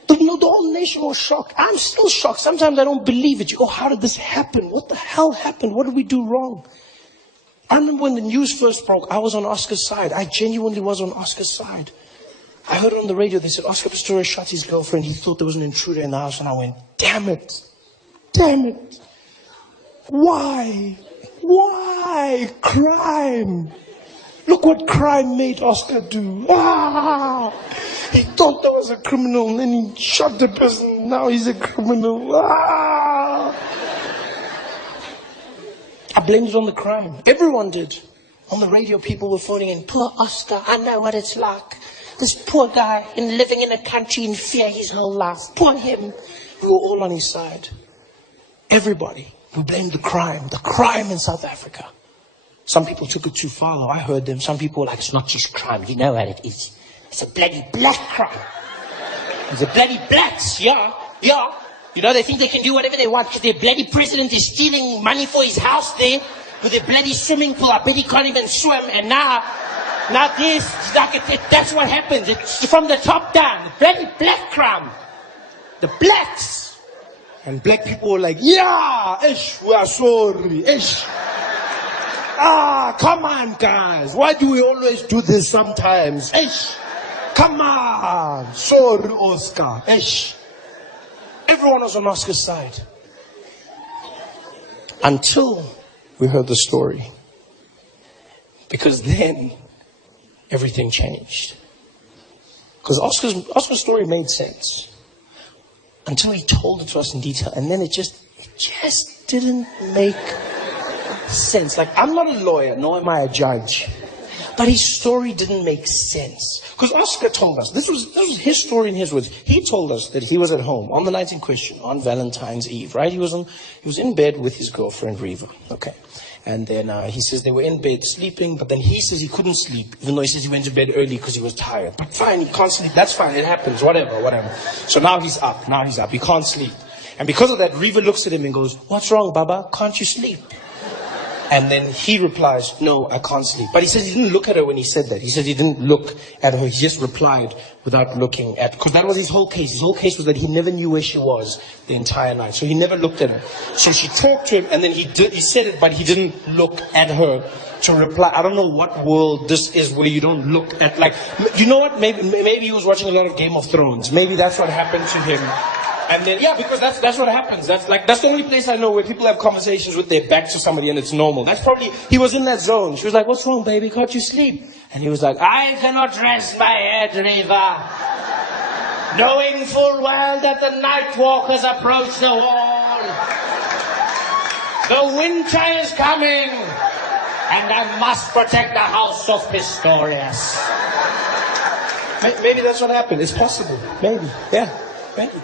The whole nation was shocked. I'm still shocked. Sometimes I don't believe it. You go, how did this happen? What the hell happened? What did we do wrong? I remember when the news first broke, I was on Oscar's side. I genuinely was on Oscar's side. I heard on the radio, they said, Oscar Pistorius shot his girlfriend. He thought there was an intruder in the house. And I went, damn it. Damn it. Why? Why? Crime. Look what crime made Oscar do. Ah! He thought there was a criminal and then he shot the person. Now he's a criminal. Ah! I blamed it on the crime. Everyone did. On the radio, people were phoning in, poor Oscar, I know what it's like. This poor guy living in a country in fear his whole life. Poor him. We were all on his side. Everybody. We blamed the crime in South Africa. Some people took it too far, though. I heard them. Some people were like, it's not just crime. You know what it is. It's a bloody black crime. It's a bloody blacks, yeah. You know, they think they can do whatever they want because their bloody president is stealing money for his house there with their bloody swimming pool. I bet he can't even swim. And now this, that's what happens. It's from the top down. The bloody black crime. The blacks. And black people were like, yeah, we are sorry, come on, guys. Why do we always do this sometimes? Come on. Sorry, Oscar. Everyone was on Oscar's side. Until we heard the story. Because then, everything changed. Because Oscar's story made sense. Until he told it to us in detail. And then it just didn't make sense. Like, I'm not a lawyer, nor am I a judge. But his story didn't make sense. Because Oscar told us, this was his story in his words. He told us that he was at home on the night in question, on Valentine's Eve, right? He was in bed with his girlfriend, Reva. Okay. And then he says they were in bed sleeping, but then he says he couldn't sleep, even though he says he went to bed early because he was tired. But fine, he can't sleep. That's fine. It happens. Whatever. So now he's up. He can't sleep. And because of that, Reva looks at him and goes, what's wrong, Baba? Can't you sleep? And then he replies, no, I can't sleep. But he says he didn't look at her when he said that. He said he didn't look at her. He just replied without looking at, because that was his whole case. His whole case was that he never knew where she was the entire night. So he never looked at her. So she talked to him and then he said it, but he didn't look at her to reply. I don't know what world this is where you don't look at, like, you know what? Maybe he was watching a lot of Game of Thrones. Maybe that's what happened to him. And then, yeah, because that's what happens. That's the only place I know where people have conversations with their back to somebody and it's normal. That's probably, he was in that zone. She was like, what's wrong, baby? Can't you sleep? And he was like, I cannot rest my head, Reva. Knowing full well that the night walkers approach the wall. The winter is coming. And I must protect the house of Pistorius. Maybe that's what happened. It's possible. Maybe. Yeah. Maybe.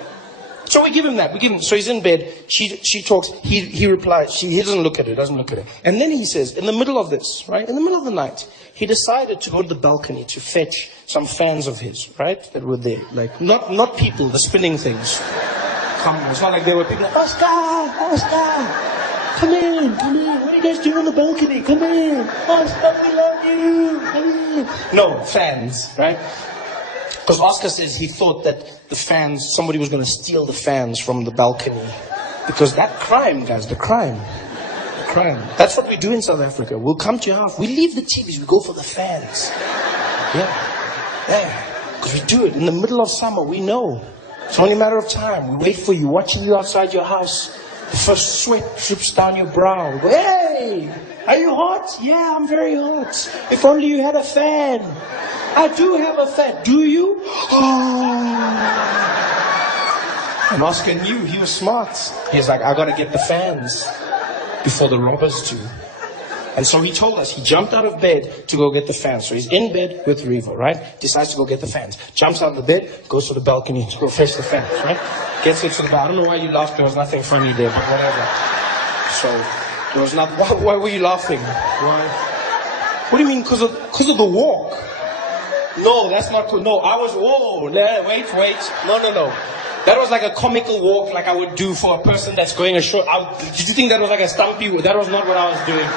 So we give him that. So he's in bed. She talks. He replies. He doesn't look at her. And then he says, in the middle of this, right? In the middle of the night, he decided to go to the balcony to fetch some fans of his, right? That were there. Like, not people, the spinning things. Come on. It's not like there were people like, Oscar. Come in. What are you guys doing on the balcony? Come in. Oscar, we love you. Come in. No, fans, right? Because Oscar says he thought that the fans, somebody was going to steal the fans from the balcony. Because that crime, guys, the crime. That's what we do in South Africa. We'll come to your house. We leave the TVs. We go for the fans. Yeah. Because we do it in the middle of summer. We know. It's only a matter of time. We wait for you, watching you outside your house. The first sweat drips down your brow. We go, hey, are you hot? Yeah, I'm very hot. If only you had a fan. I do have a fan. Do you? Oh. And Oscar knew. He was smart. He was like, I got to get the fans before the robbers do. And so he told us, he jumped out of bed to go get the fans. So he's in bed with Reva, right? Decides to go get the fans. Jumps out of the bed, goes to the balcony to go fetch the fans, right? Gets it to the bar. I don't know why you laughed. There was nothing funny there, but whatever. So, there was not. Why were you laughing? Why? What do you mean, because of the walk? No, that's not cool. No, I was, whoa, wait. No. That was like a comical walk like I would do for a person that's going a short. Did you think that was like a stumpy? That was not what I was doing.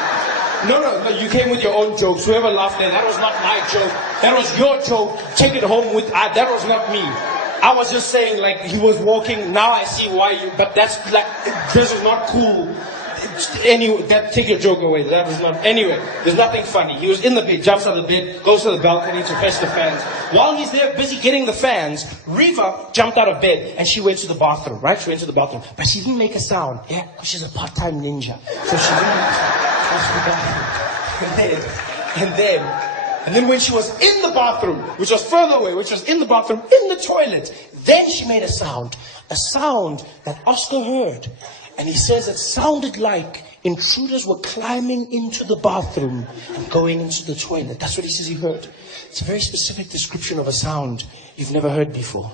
No, you came with your own jokes. Whoever laughed there, that was not my joke. That was your joke. Take it home with, that was not me. I was just saying like he was walking, now I see why you, but that's like, this is not cool. Anyway, take your joke away. That was not, anyway, there's nothing funny. He was in the bed, jumps out of the bed, goes to the balcony to fetch the fans. While he's there busy getting the fans, Reva jumped out of bed and she went to the bathroom, right? She went to the bathroom, but she didn't make a sound. Yeah, because she's a part-time ninja. So she didn't. And then when she was in the bathroom, which was further away, which was in the bathroom, in the toilet, then she made a sound that Oscar heard. And he says it sounded like intruders were climbing into the bathroom and going into the toilet. That's what he says he heard. It's a very specific description of a sound you've never heard before.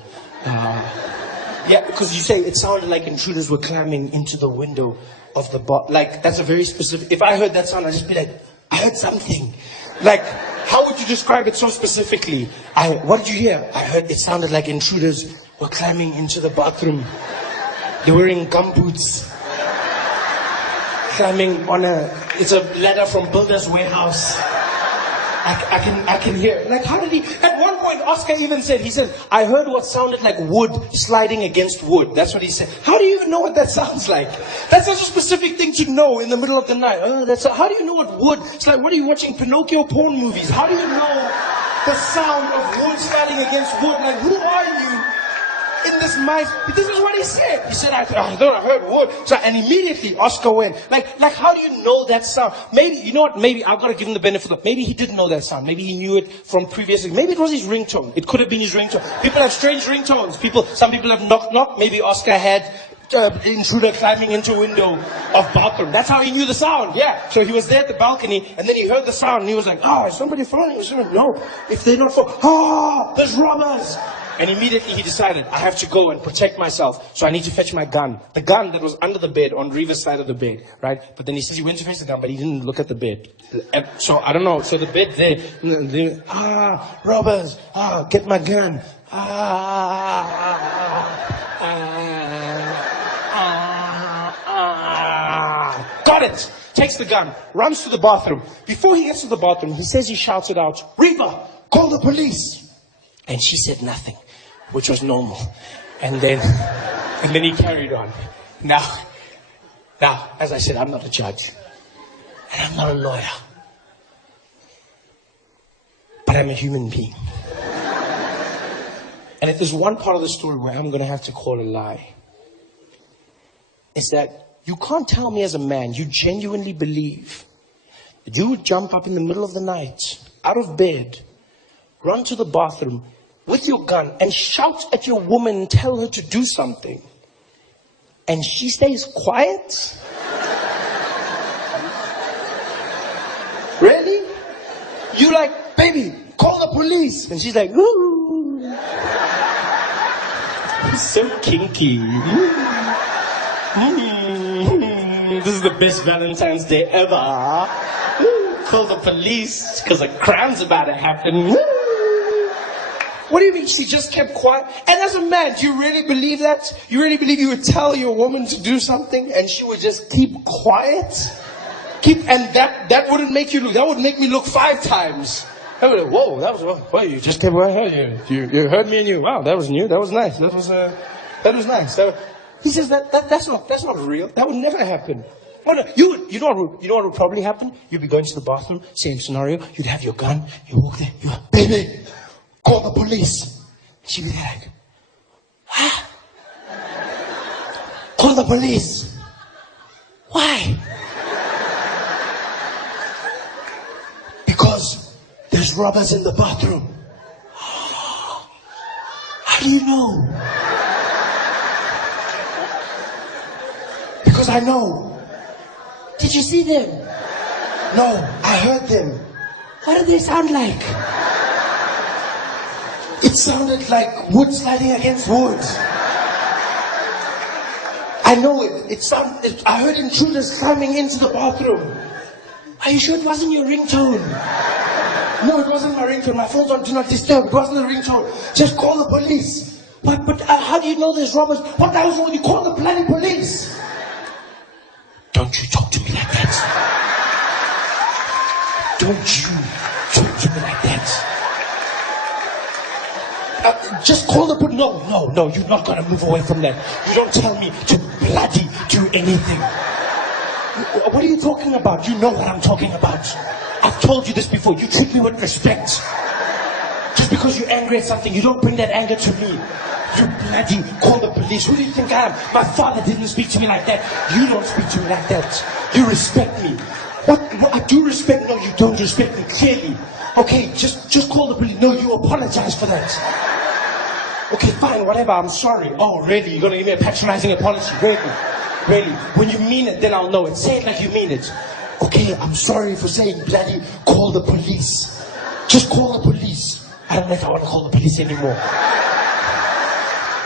Yeah, because you say it sounded like intruders were climbing into the window of the like, that's a very specific. If I heard that sound, I'd just be like, I heard something. Like, how would you describe it so specifically? What did you hear? I heard it sounded like intruders were climbing into the bathroom. They're wearing gumboots. Climbing on it's a ladder from Builder's Warehouse. I can hear. Like, how did he? At one point, Oscar even said, he said, I heard what sounded like wood sliding against wood. That's what he said. How do you even know what that sounds like? That's such a specific thing to know in the middle of the night. How do you know what wood? It's like, what are you watching Pinocchio porn movies? How do you know the sound of wood sliding against wood? Like, who are you? In this mind, this is what he said. He said, I thought I heard wood. So, and immediately Oscar went, like, how do you know that sound? Maybe, you know what, maybe I've got to give him the benefit of, maybe he didn't know that sound. Maybe he knew it from previous, maybe it was his ringtone. It could have been his ringtone. People have strange ringtones. Some people have knock. Maybe Oscar had intruder climbing into a window of bathroom. That's how he knew the sound. Yeah. So he was there at the balcony, and then he heard the sound, and he was like, is somebody falling? He said, no. If they're not falling, there's robbers. And immediately he decided, I have to go and protect myself. So I need to fetch my gun. The gun that was under the bed, on Reva's side of the bed, right? But then he says he went to fetch the gun, but he didn't look at the bed. And so, I don't know. So the bed there, robbers, get my gun. Got it! Takes the gun, runs to the bathroom. Before he gets to the bathroom, he says he shouted out, Reva, call the police! And she said nothing, which was normal. And then he carried on. Now, as I said, I'm not a judge. And I'm not a lawyer. But I'm a human being. And if there's one part of the story where I'm going to have to call a lie, it's that you can't tell me as a man you genuinely believe that you would jump up in the middle of the night, out of bed, run to the bathroom with your gun and shout at your woman and tell her to do something. And she stays quiet? Really? You like, baby, call the police. And she's like, ooh. So kinky. This is the best Valentine's Day ever. Call the police because a crime's about to happen. What do you mean she just kept quiet? And as a man, do you really believe that? You really believe you would tell your woman to do something and she would just keep quiet? And that wouldn't make you look, that would make me look 5 times. I would like, whoa, that was, well, you just kept quiet. You heard me and you, wow, that was new, that was nice, that was nice. He says that's not real. That would never happen. Oh, no, you know what would probably happen? You'd be going to the bathroom, same scenario, you'd have your gun, you walk there, you go, baby, call the police. She'd be there like, ah, call the police. Why? Because there's robbers in the bathroom. How do you know? Because I know. Did you see them? No, I heard them. What did they sound like? It sounded like wood sliding against wood. I know it. I heard intruders climbing into the bathroom. Are you sure it wasn't your ringtone? No, it wasn't my ringtone. My phone's on Do Not Disturb. It wasn't a ringtone. Just call the police. But how do you know there's robbers? What the hell's wrong with you? Call the bloody police. Don't you talk to me like that. Don't you talk to me like that. Just call the police. No, you're not going to move away from that. You don't tell me to bloody do anything. What are you talking about? You know what I'm talking about. I've told you this before. You treat me with respect. Just because you're angry at something, you don't bring that anger to me. You bloody call the police. Who do you think I am? My father didn't speak to me like that. You don't speak to me like that. You respect me. What I do respect? No, you don't respect me, clearly. Okay, just call the police. No, you apologize for that. Okay, fine, whatever, I'm sorry. Oh, really? You're gonna give me a patronizing apology? Really? When you mean it, then I'll know it. Say it like you mean it. Okay, I'm sorry for saying bloody call the police. Just call the police. I don't know if I want to call the police anymore.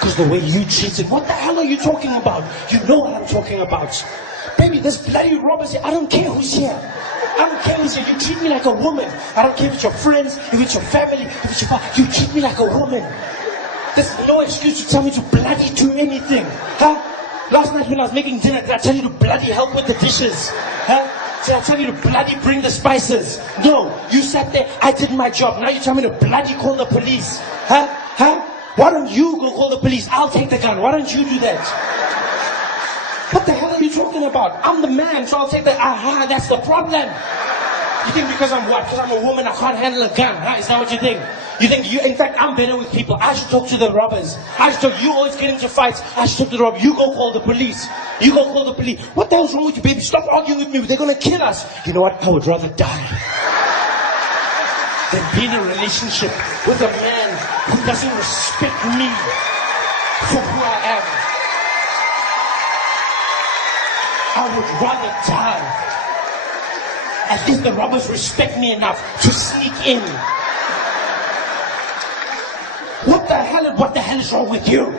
Because the way you treated, what the hell are you talking about? You know what I'm talking about. Baby, there's bloody robbers here. I don't care who's here. I don't care who's here. You treat me like a woman. I don't care if it's your friends, if it's your family, if it's your father. You treat me like a woman. There's no excuse to tell me to bloody do anything. Huh? Last night when I was making dinner, did I tell you to bloody help with the dishes? Huh? Did I tell you to bloody bring the spices? No. You sat there, I did my job. Now you tell me to bloody call the police. Huh? Why don't you go call the police? I'll take the gun. Why don't you do that? What the hell are you talking about? I'm the man, so I'll take the... Aha, that's the problem. You think because I'm what? Because I'm a woman, I can't handle a gun. Huh? Is that what you think? In fact, I'm better with people. I should talk to the robbers. You always get into fights. I should talk to the robbers. You go call the police. You go call the police. What the hell's wrong with you, baby? Stop arguing with me. They're going to kill us. You know what? I would rather die than be in a relationship with a man who doesn't respect me for who I am. I would rather die. At least the robbers respect me enough to sneak in. What the hell is wrong with you?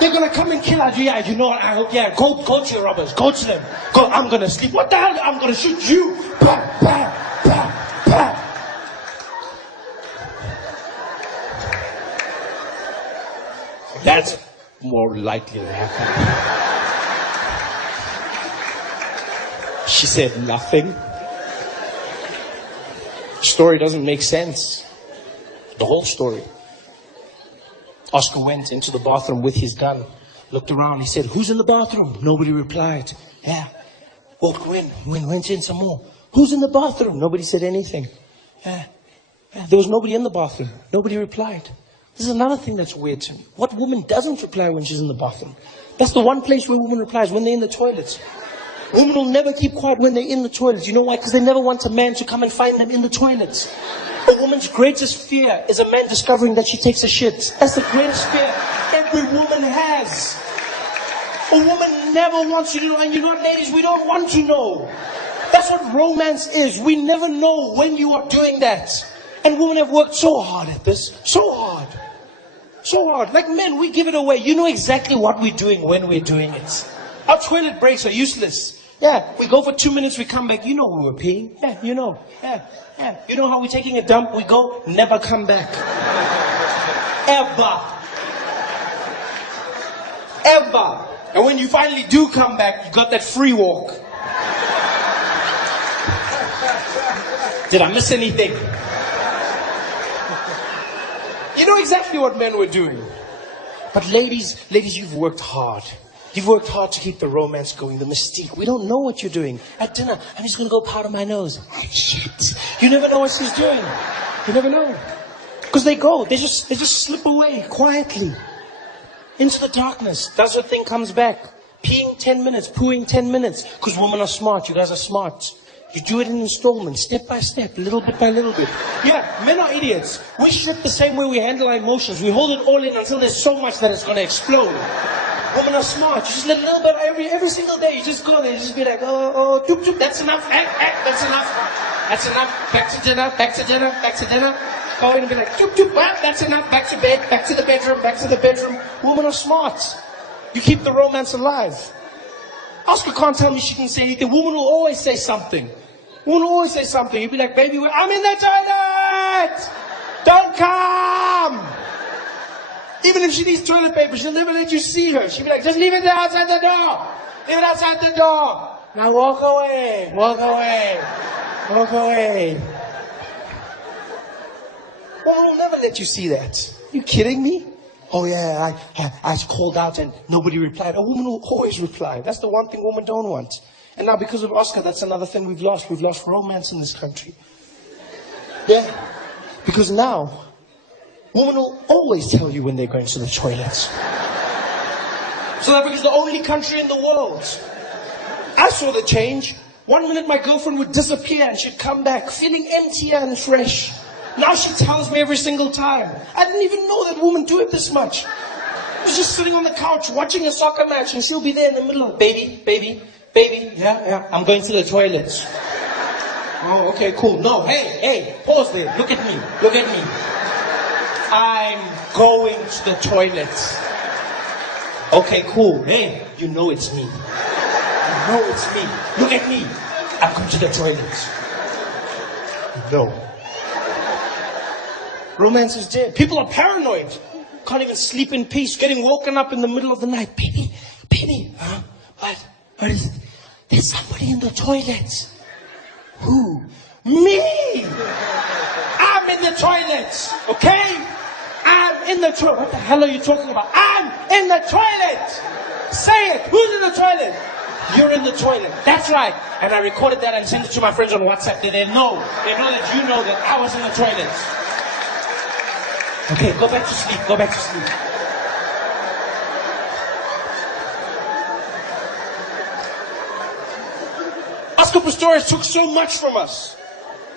They're gonna come and kill us. Yeah, you know what? I hope. Yeah, go to your robbers. Go to them. Go. I'm gonna sleep. What the hell? I'm gonna shoot you. Bah, bah, bah, bah. That's more likely to happen. She said nothing. Story doesn't make sense. The whole story. Oscar went into the bathroom with his gun, looked around, he said, "Who's in the bathroom?" Nobody replied. Yeah. Went in some more. "Who's in the bathroom?" Nobody said anything. Yeah. There was nobody in the bathroom. Nobody replied. This is another thing that's weird to me. What woman doesn't reply when she's in the bathroom? That's the one place where a woman replies, when they're in the toilets. Women will never keep quiet when they're in the toilets. You know why? Because they never want a man to come and find them in the toilets. A woman's greatest fear is a man discovering that she takes a shit. That's the greatest fear every woman has. A woman never wants you to know, and you know what, ladies, we don't want to know. That's what romance is. We never know when you are doing that. And women have worked so hard at this. So hard. So hard. Like men, we give it away. You know exactly what we're doing when we're doing it. Our toilet breaks are useless. Yeah, we go for 2 minutes, we come back. You know when we're peeing. Yeah, you know. Yeah. You know how we're taking a dump? We go, never come back. Ever. Ever. And when you finally do come back, you got that free walk. Did I miss anything? You know exactly what men were doing. But ladies, you've worked hard. You've worked hard to keep the romance going, the mystique. We don't know what you're doing. At dinner, I'm just going to go powder my nose. Shit. You never know what she's doing. You never know. Because they just slip away quietly into the darkness. That's when thing comes back. Peeing 10 minutes, pooing 10 minutes. Because women are smart. You guys are smart. You do it in installments, step by step, little bit by little bit. Yeah, men are idiots. We shit the same way we handle our emotions. We hold it all in until there's so much that it's going to explode. Women are smart. You just let a little bit every single day. You just go there. You just be like, oh, doop, doop, that's enough. That's enough. That's enough. Back to dinner. Back to dinner. Back to dinner. Go in and be like, doop, doop, that's enough. Back to bed. Back to the bedroom. Back to the bedroom. Women are smart. You keep the romance alive. Oscar can't tell me she can say anything. Woman will always say something. Woman will always say something. You'll be like, baby, I'm in the toilet. Don't come. Even if she needs toilet paper, she'll never let you see her. She'll be like, just leave it there outside the door. Leave it outside the door. Now walk away. Walk away. Walk away. Woman will never let you see that. You kidding me? Oh yeah, I called out and nobody replied. A woman will always reply. That's the one thing women don't want. And now because of Oscar, that's another thing we've lost. We've lost romance in this country. Yeah. Because now, women will always tell you when they're going to the toilets. South Africa is the only country in the world. I saw the change. 1 minute my girlfriend would disappear and she'd come back feeling emptier and fresh. Now she tells me every single time. I didn't even know that women do it this much. I was just sitting on the couch watching a soccer match and she'll be there in the middle of, baby, yeah, I'm going to the toilets. Oh, okay, cool. No, hey, pause there. Look at me. I'm going to the toilets. Okay, cool. Hey, you know it's me. You know it's me. Look at me. I'm going to the toilets. No. Romance is dead. People are paranoid. Can't even sleep in peace. Getting woken up in the middle of the night. Baby. Huh? What is it? There's somebody in the toilet. Who? Me! I'm in the toilet. Okay? I'm in the toilet. What the hell are you talking about? I'm in the toilet. Say it. Who's in the toilet? You're in the toilet. That's right. And I recorded that and sent it to my friends on WhatsApp. They know that you know that I was in the toilet. Okay, go back to sleep. Go back to sleep. Oscar Pistorius took so much from us.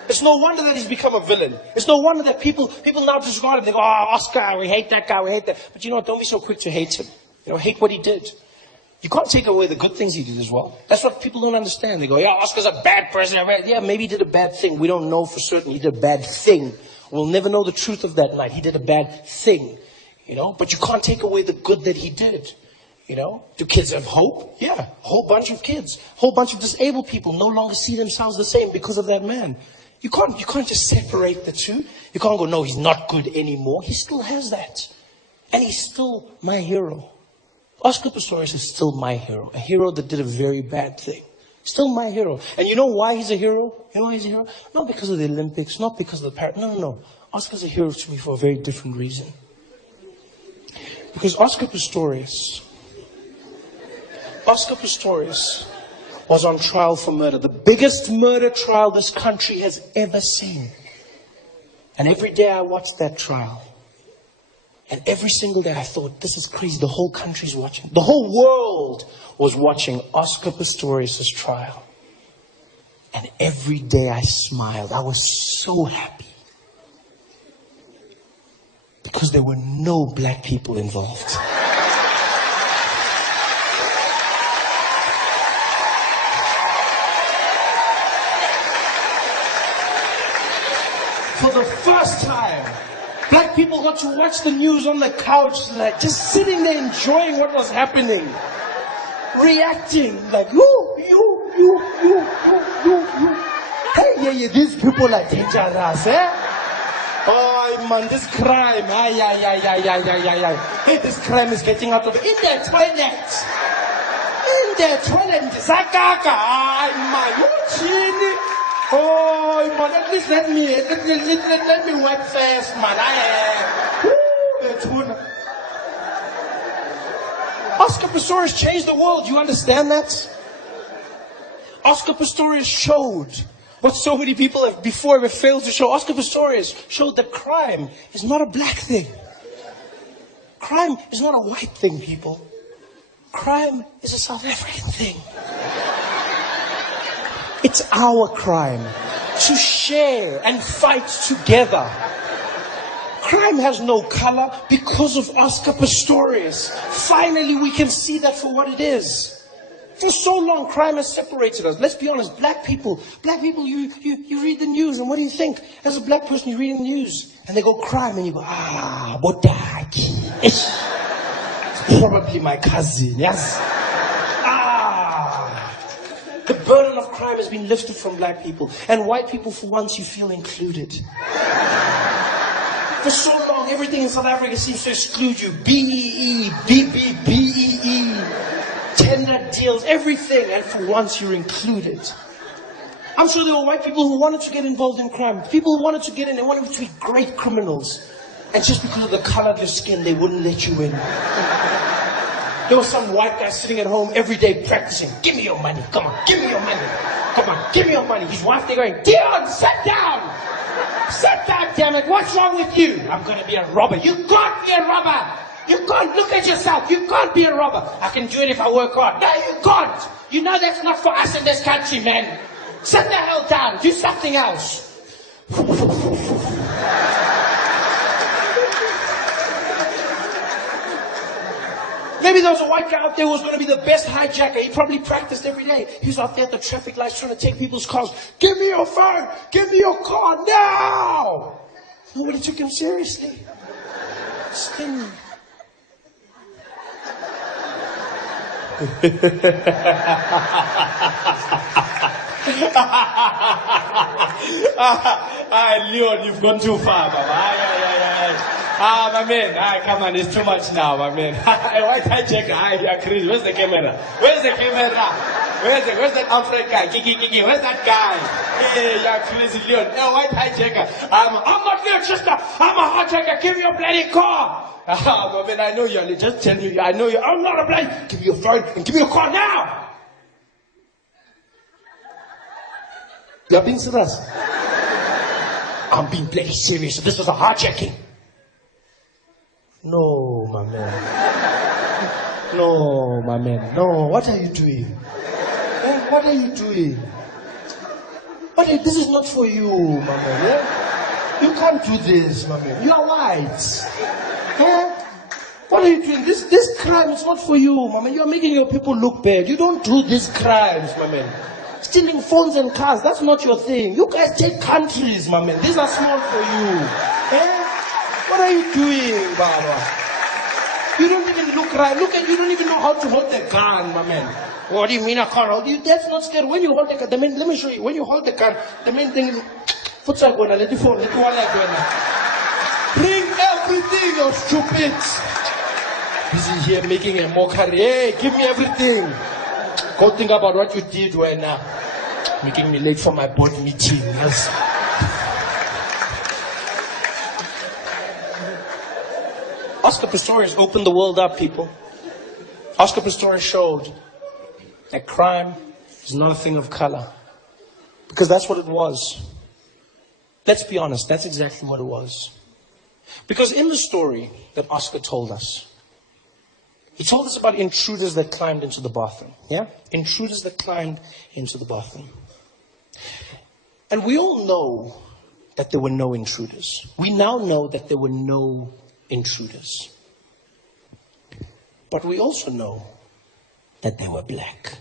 It's no wonder that he's become a villain. It's no wonder that people now disregard him. They go, oh, Oscar, we hate that guy, we hate that. But you know what? Don't be so quick to hate him. You know, hate what he did. You can't take away the good things he did as well. That's what people don't understand. They go, yeah, Oscar's a bad person. Yeah, maybe he did a bad thing. We don't know for certain he did a bad thing. We'll never know the truth of that night. He did a bad thing, you know. But you can't take away the good that he did, you know. Do kids have hope? Yeah, a whole bunch of kids. A whole bunch of disabled people no longer see themselves the same because of that man. You can't just separate the two. You can't go, no, he's not good anymore. He still has that. And he's still my hero. Oscar Pistorius is still my hero. A hero that did a very bad thing. Still my hero. And you know why he's a hero? You know why he's a hero? Not because of the Olympics, not because of the No. Oscar's a hero to me for a very different reason. Because Oscar Pistorius was on trial for murder. The biggest murder trial this country has ever seen. And every day I watched that trial. And every single day I thought, this is crazy. The whole country's watching. The whole world was watching Oscar Pistorius' trial. And every day I smiled. I was so happy. Because there were no black people involved. For the first time, black people got to watch the news on the couch, like just sitting there enjoying what was happening. Reacting, like, you. Hey, yeah, these people are dangerous, eh? Oh, man, this crime. Hey, this crime is getting out of in the toilet. In the toilet. Zakaka. Ay, man. Oh, man, at least let me wipe first, man. Oscar Pistorius changed the world. You understand that? Oscar Pistorius showed what so many people have before have failed to show. Oscar Pistorius showed that crime is not a black thing. Crime is not a white thing, people. Crime is a South African thing. It's our crime to share and fight together. Crime has no color because of Oscar Pistorius. Finally, we can see that for what it is. For so long, crime has separated us. Let's be honest, black people, you read the news, and what do you think? As a black person, you read the news, and they go crime, and you go, Botaki. It's probably my cousin, yes? The burden of crime has been lifted from black people. And white people, for once, you feel included. For so long, everything in South Africa seems to exclude you. BEE, BEE, tender deals, everything. And for once, you're included. I'm sure there were white people who wanted to get involved in crime. People who wanted to get in, they wanted to be great criminals. And just because of the color of your skin, they wouldn't let you in. There was some white guy sitting at home every day practicing. Give me your money. Come on, give me your money. Come on, give me your money. His wife, they're going, Theant, sit down. Sit down, damn it. What's wrong with you? I'm going to be a robber. You can't be a robber. You can't. Look at yourself. You can't be a robber. I can do it if I work hard. No, you can't. You know that's not for us in this country, man. Sit the hell down. Do something else. Maybe there was a white guy out there who was going to be the best hijacker. He probably practiced every day. He was out there at the traffic lights trying to take people's cars. Give me your phone. Give me your car now. Nobody took him seriously. Sting. Leon, you've gone too far, Baba. My man, come on, it's too much now, my man. White hijacker, you're crazy. Where's the camera? Where's the camera? Where's that Alfred guy? Kiki, where's that guy? Hey, you're crazy, Leon. Hey, white hijacker. I'm not Leon Chester. I'm a hijacker. Give me your bloody car. My man, I know you. Just tell me, I know you. I'm not a bloody. Give me your phone and give me your car now. You're being serious. I'm being bloody serious. This was a hijacking. No, my man. No, my man. No, what are you doing? What are you doing? This is not for you, my man. Yeah? You can't do this, my man. You are white. Yeah? What are you doing? This crime is not for you, my man. You are making your people look bad. You don't do these crimes, my man. Stealing phones and cars, that's not your thing. You guys take countries, my man. These are small for you. Yeah? What are you doing, Baba? You don't even look right. Look at you don't even know how to hold the gun, my man. What do you mean I can't hold you? That's not scary. When you hold the gun, let me show you. When you hold the gun, the main thing is let the phone, let the one like bring everything, you stupid. Busy here making a mockery. Hey, give me everything. Go think about what you did when making me late for my board meeting. Yes. Oscar Pistorius opened the world up, people. Oscar Pistorius showed that crime is not a thing of color. Because that's what it was. Let's be honest, that's exactly what it was. Because in the story that Oscar told us, he told us about intruders that climbed into the bathroom. Yeah? Intruders that climbed into the bathroom. And we all know that there were no intruders. We now know that there were no intruders. But we also know that they were black.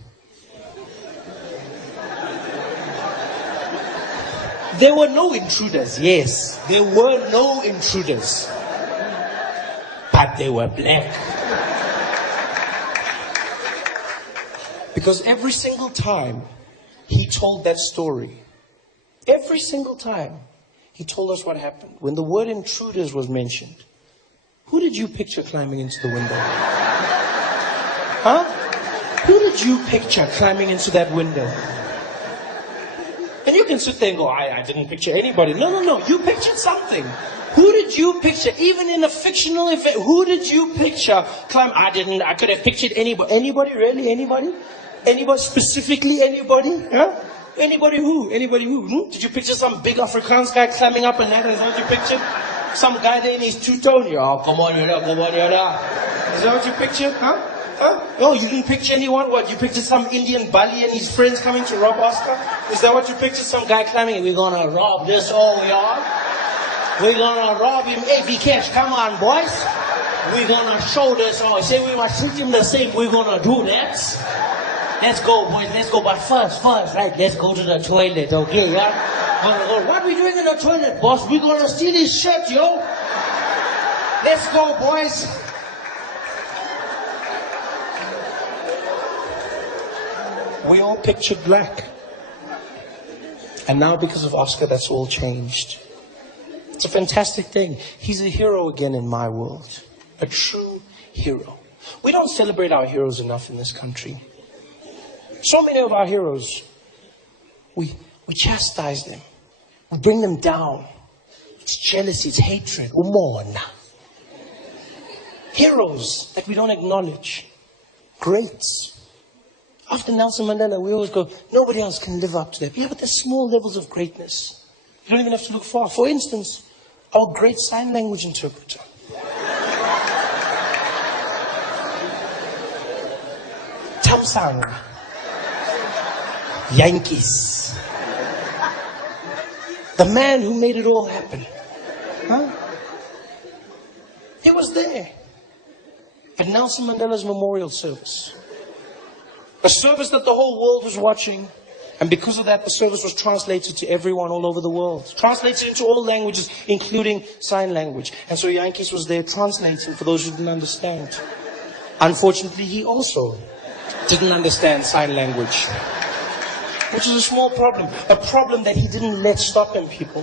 There were no intruders, yes. There were no intruders. But they were black. Because every single time he told that story, every single time he told us what happened. When the word intruders was mentioned, who did you picture climbing into the window? Huh? Who did you picture climbing into that window? And you can sit there and go, I didn't picture anybody. No. You pictured something. Who did you picture? Even in a fictional event, who did you picture climb? I could have pictured anybody. Anybody? Really? Anybody? Anybody? Specifically anybody? Huh? Anybody who? Anybody who? Did you picture some big Afrikaans guy climbing up a ladder? Is that what you pictured? Some guy there in his two-tone? Oh, come on, yada, come on, yada. Is that what you pictured? Huh? Oh, you didn't picture anyone? What? You pictured some Indian Bali and his friends coming to rob Oscar? Is that what you pictured? Some guy climbing? We're gonna rob this old yard. We're gonna rob him. Hey, B-Cash, come on, boys. We're gonna show this. Oh, say we must treat him the same. We're gonna do that. Let's go, boys. Let's go. But first, right? Let's go to the toilet, okay? Yeah? What are we doing in the toilet, boss? We're gonna steal his shirt, yo. Let's go, boys. We all pictured black. And now because of Oscar, that's all changed. It's a fantastic thing. He's a hero again in my world. A true hero. We don't celebrate our heroes enough in this country. So many of our heroes, we chastise them. We bring them down. It's jealousy, it's hatred. Umona. Heroes that we don't acknowledge. Greats. After Nelson Mandela, we always go, nobody else can live up to that. Yeah, but there's small levels of greatness. You don't even have to look far. For instance, our great sign language interpreter. Tamsang. Yankees. The man who made it all happen. Huh? He was there. At Nelson Mandela's memorial service. A service that the whole world was watching. And because of that, the service was translated to everyone all over the world. Translated into all languages, including sign language. And so Yankees was there translating for those who didn't understand. Unfortunately, he also didn't understand sign language. Which is a small problem. A problem that he didn't let stop him, people.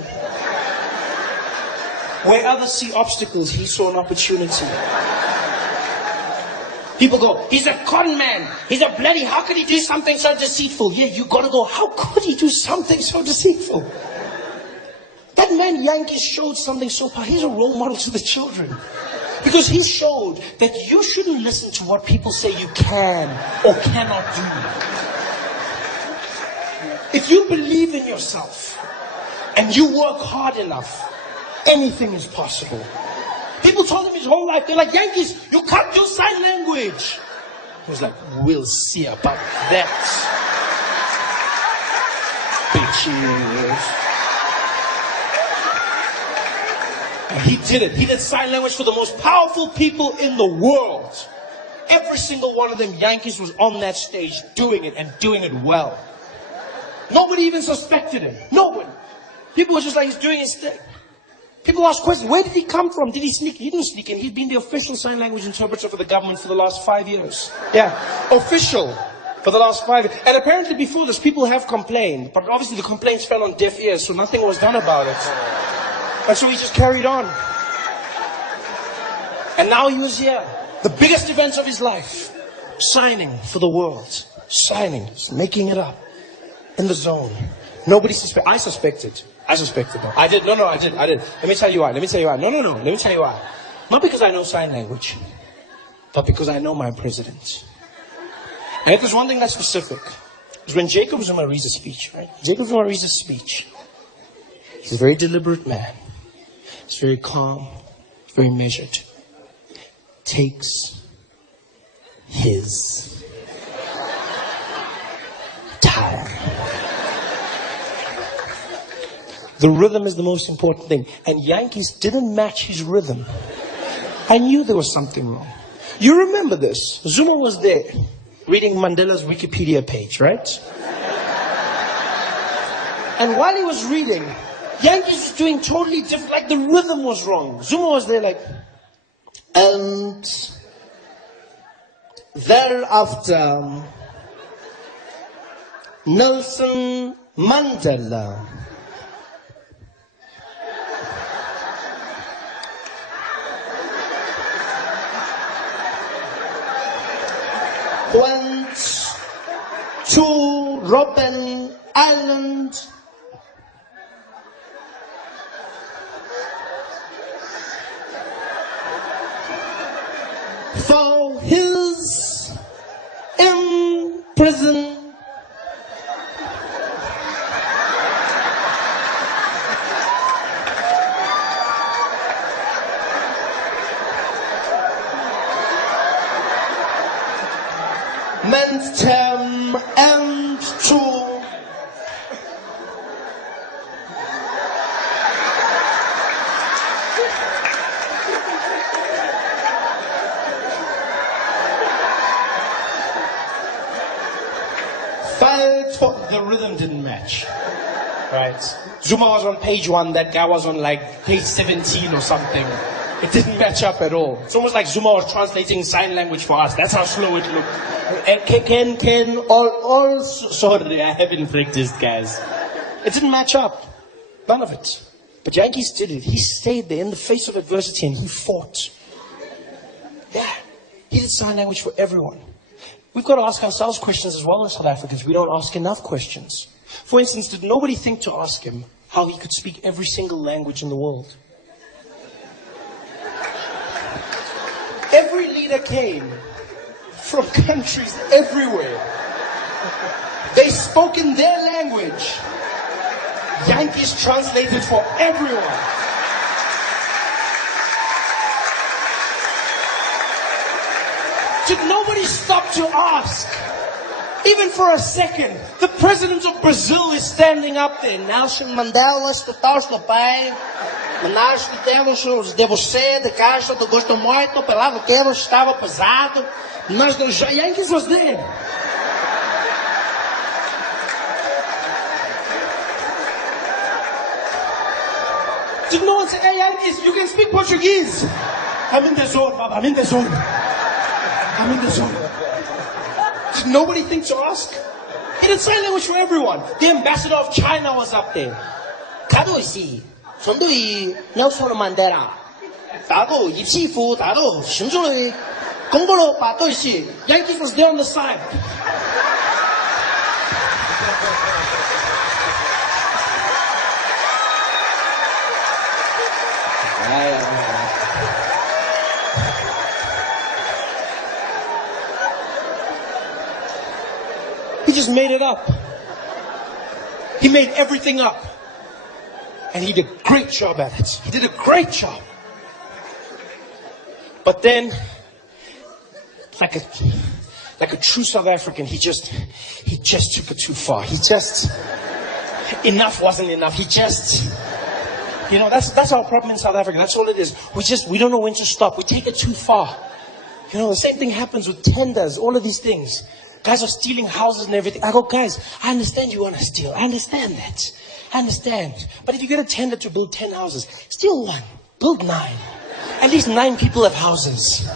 Where others see obstacles, he saw an opportunity. People go, he's a con man. He's a bloody, how could he do something so deceitful? Yeah, you gotta go, how could he do something so deceitful? That man Yankees showed something so powerful. He's a role model to the children. Because he showed that you shouldn't listen to what people say you can or cannot do. If you believe in yourself and you work hard enough, anything is possible. People told him his whole life, they're like, Yankees, you can't do sign language. He was like, we'll see about that. Bitches. And he did it. He did sign language for the most powerful people in the world. Every single one of them, Yankees was on that stage doing it and doing it well. Nobody even suspected him. No one. People were just like, he's doing his thing. People ask questions, where did he come from? Did he sneak? He didn't sneak in. He's been the official sign language interpreter for the government for the last 5 years. Yeah, official for the last 5 years. And apparently before this, people have complained. But obviously the complaints fell on deaf ears, so nothing was done about it. And so he just carried on. And now he was here. The biggest events of his life. Signing for the world. Signing, making it up. In the zone. Nobody suspected. I suspected. No. I did. No, I did. Let me tell you why. No. Let me tell you why. Not because I know sign language, but because I know my president. And if there's one thing that's specific, is when Jacob Zuma reads a speech, right? Jacob Zuma reads a speech. He's a very deliberate man. He's very calm, very measured. Takes his time. The rhythm is the most important thing. And Yankees didn't match his rhythm. I knew there was something wrong. You remember this. Zuma was there, reading Mandela's Wikipedia page, right? And while he was reading, Yankees was doing totally different, like the rhythm was wrong. Zuma was there like, and thereafter, Nelson Mandela Robben Island. For his imprisonment. Term and true. The rhythm didn't match. Right? Zuma was on page 1, that guy was on like page 17 or something. It didn't match up at all. It's almost like Zuma was translating sign language for us. That's how slow it looked. And sorry, I haven't practiced, guys. It didn't match up. None of it. But Yankees did it. He stayed there in the face of adversity and he fought. Yeah. He did sign language for everyone. We've got to ask ourselves questions as well as South Africans. We don't ask enough questions. For instance, did nobody think to ask him how he could speak every single language in the world? Every leader came from countries everywhere. They spoke in their language. Yankees translated for everyone. Did nobody stop to ask? Even for a second. The president of Brazil is standing up there. Nelson Mandela está no pai. Nós temos de você, de caixa, do gosto muito, pelo que estava pesado. Nós do Yankees was there. Did no one say, hey Yankees, you can speak Portuguese? I'm in the zone, Baba, I'm in the zone. I'm in the zone. Did nobody think to ask? He did sign language for everyone. The ambassador of China was up there. 가도시, 전도이 넬슨 만델라. 다도 입시부, 다도 신조의 공부로 바도시. Yankees was there on the side. He just made it up. He made everything up. And he did a great job at it. He did a great job. But then, like a true South African, he just took it too far. Enough wasn't enough. That's our problem in South Africa. That's all it is. We don't know when to stop. We take it too far. The same thing happens with tenders, all of these things. Guys are stealing houses and everything. I go, guys, I understand you want to steal. I understand that. I understand. But if you get a tender to build 10 houses, steal 1, build 9. At least 9 people have houses.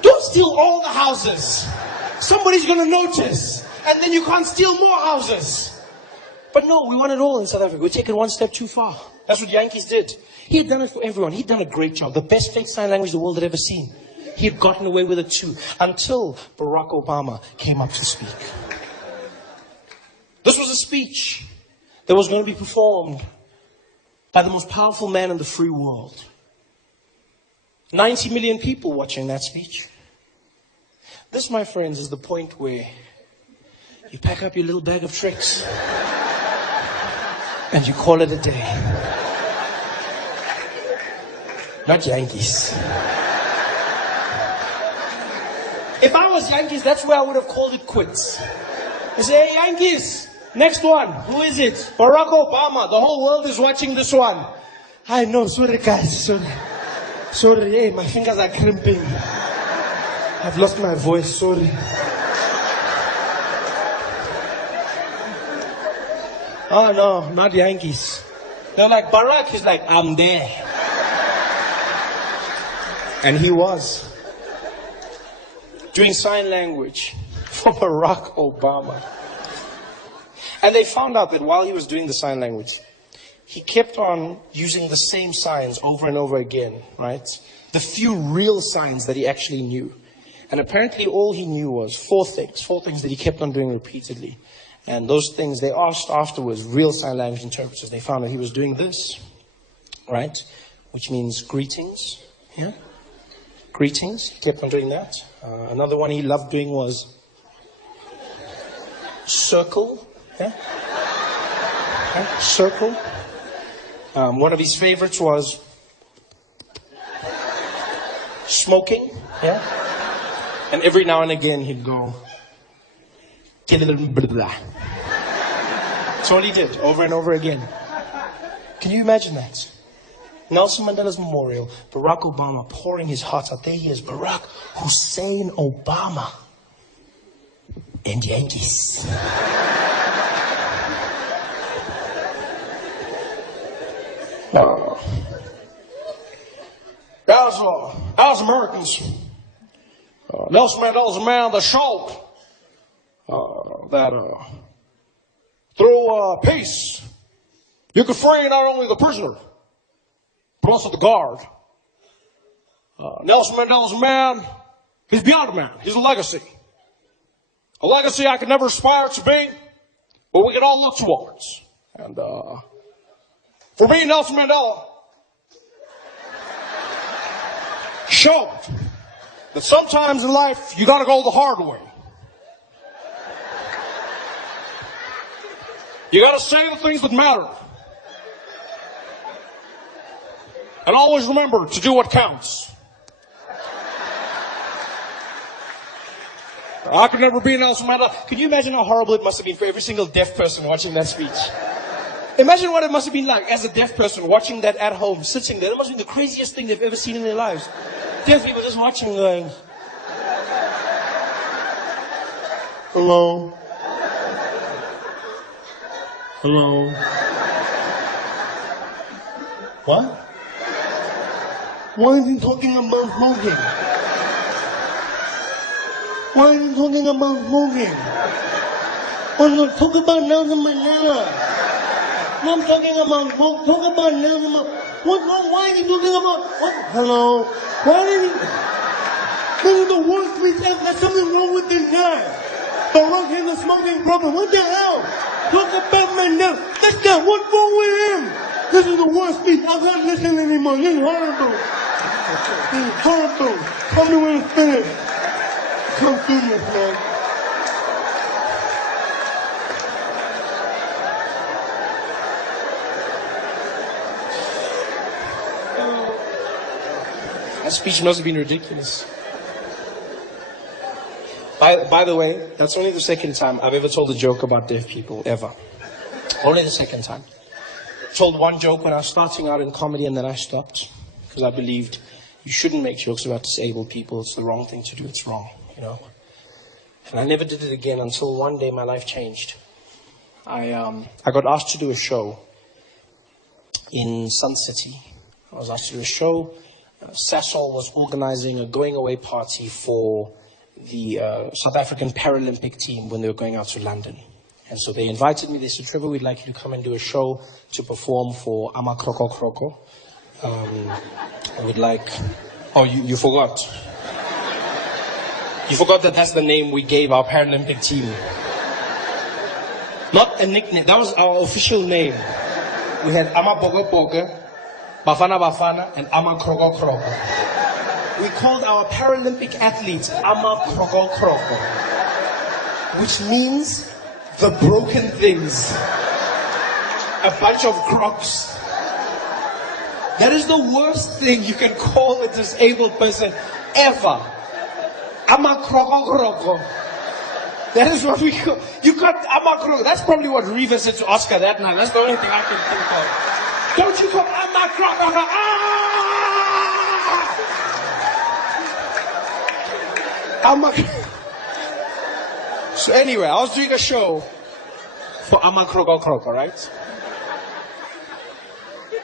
Don't steal all the houses. Somebody's going to notice. And then you can't steal more houses. But no, we want it all in South Africa. We take it one step too far. That's what Yankees did. He had done it for everyone. He'd done a great job. The best fake sign language the world had ever seen. He had gotten away with it too, until Barack Obama came up to speak. This was a speech that was going to be performed by the most powerful man in the free world. 90 million people watching that speech. This, my friends, is the point where you pack up your little bag of tricks and you call it a day. Not Yankees. If I was Yankees, that's where I would have called it quits. I say, hey, Yankees, next one. Who is it? Barack Obama. The whole world is watching this one. I know. Sorry, guys. Sorry. Hey, my fingers are crimping. I've lost my voice. Sorry. Oh, no, not Yankees. They're like, Barack. He's like, I'm there. And he was. Doing sign language for Barack Obama. And they found out that while he was doing the sign language, he kept on using the same signs over and over again, right? The few real signs that he actually knew. And apparently all he knew was four things that he kept on doing repeatedly. And those things, they asked afterwards, real sign language interpreters, they found that he was doing this, right? Which means greetings, yeah? Greetings, he kept on doing that. Another one he loved doing was circle, yeah? Okay, circle. One of his favorites was smoking, yeah? And every now and again he'd go, that's all he did, over and over again. Can you imagine that? Nelson Mandela's memorial, Barack Obama pouring his heart out. There he is, Barack Hussein Obama. And Yankees. As Americans, Nelson Mandela's a man that showed that through peace, you could free not only the prisoner, but also the guard. Nelson Mandela's a man, he's beyond a man, he's a legacy. A legacy I could never aspire to be, but we can all look towards. And for me, Nelson Mandela showed that sometimes in life you gotta go the hard way. You gotta say the things that matter. And always remember to do what counts. I could never be Nelson Mandela. Can you imagine how horrible it must have been for every single deaf person watching that speech? Imagine what it must have been like as a deaf person watching that at home, sitting there. It must have been the craziest thing they've ever seen in their lives. Deaf people just watching going, hello. Hello. What? Why is he talking about smoking? Why is he talking about smoking? I'm going to talk about Nelson Mandela. I'm talking about smoke. Talk about Nelson Mandela. What's wrong? Why is he talking about what? Hello. Why did he? This is the worst speech ever. There's something wrong with this guy. Barack has a smoking problem. What the hell? Talk about Mandela. This guy, what's wrong with him? This is the worst speech. I can't listen anymore. This is horrible. This is horrible. Tell me when it's finished. Come through this, man. That speech must have been ridiculous. By the way, that's only the second time I've ever told a joke about deaf people, ever. Only the second time. Told one joke when I was starting out in comedy and then I stopped. Because I believed you shouldn't make jokes about disabled people. It's the wrong thing to do. It's wrong, you know. And I never did it again until one day my life changed. I got asked to do a show in Sun City. I was asked to do a show. Sasol was organizing a going away party for the South African Paralympic team when they were going out to London. And so they invited me. They said, Trevor, we'd like you to come and do a show to perform for Ama Kroko Kroko. I would like... Oh, you forgot. You forgot that that's the name we gave our Paralympic team. Not a nickname. That was our official name. We had Ama Boga Boga, Bafana Bafana, and Ama Kroko Kroko. We called our Paralympic athletes Ama Kroko Kroko, which means the broken things. A bunch of crocs. That is the worst thing you can call a disabled person ever. Ama Kroko Kroko. That is what we call. You got Ama Kroko. That's probably what Reva said to Oscar that night. That's the only thing I can think of. Don't you call Ama Kroko Kroko? So anyway, I was doing a show for Ama Kroko Kroko, right?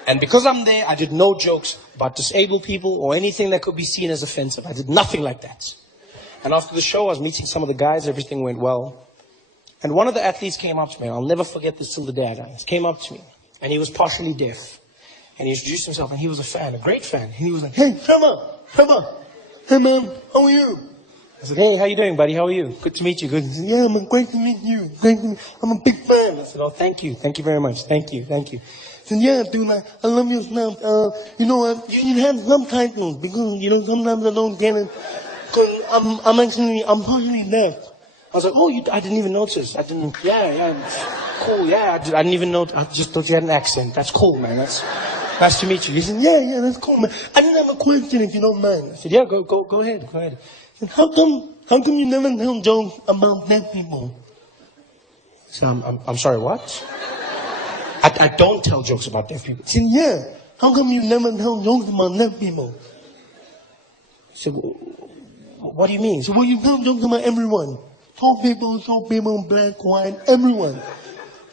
And because I'm there, I did no jokes about disabled people or anything that could be seen as offensive. I did nothing like that. And after the show, I was meeting some of the guys. Everything went well. And one of the athletes came up to me. I'll never forget this till the day I die. He came up to me. And he was partially deaf. And he introduced himself. And he was a fan, a great fan. And he was like, hey, Trevor. Hey, man, how are you? I I said, hey, how you doing, buddy? How are you? Good to meet you. Good. He said, yeah, man, great to meet you. Great to meet you. I'm a big fan. I said, oh, thank you. Thank you very much. Thank you. Thank you. He said, yeah, dude, I love your stuff. You know, you should have subtitles because, you know, sometimes I don't get it. Because I'm partially deaf. I was like, oh, I didn't even notice. Yeah, cool, yeah. I didn't even know. I just thought you had an accent. That's cool, man. That's nice to meet you. He said, yeah, that's cool, man. I didn't have a question if you don't mind. I said, yeah, go ahead. He said, how come you never tell jokes about deaf people? So I'm sorry, what? I don't tell jokes about deaf people. He said, yeah. How come you never tell jokes about deaf people? I said, what do you mean? So, well, you tell jokes about everyone. Tall people, black, white, everyone.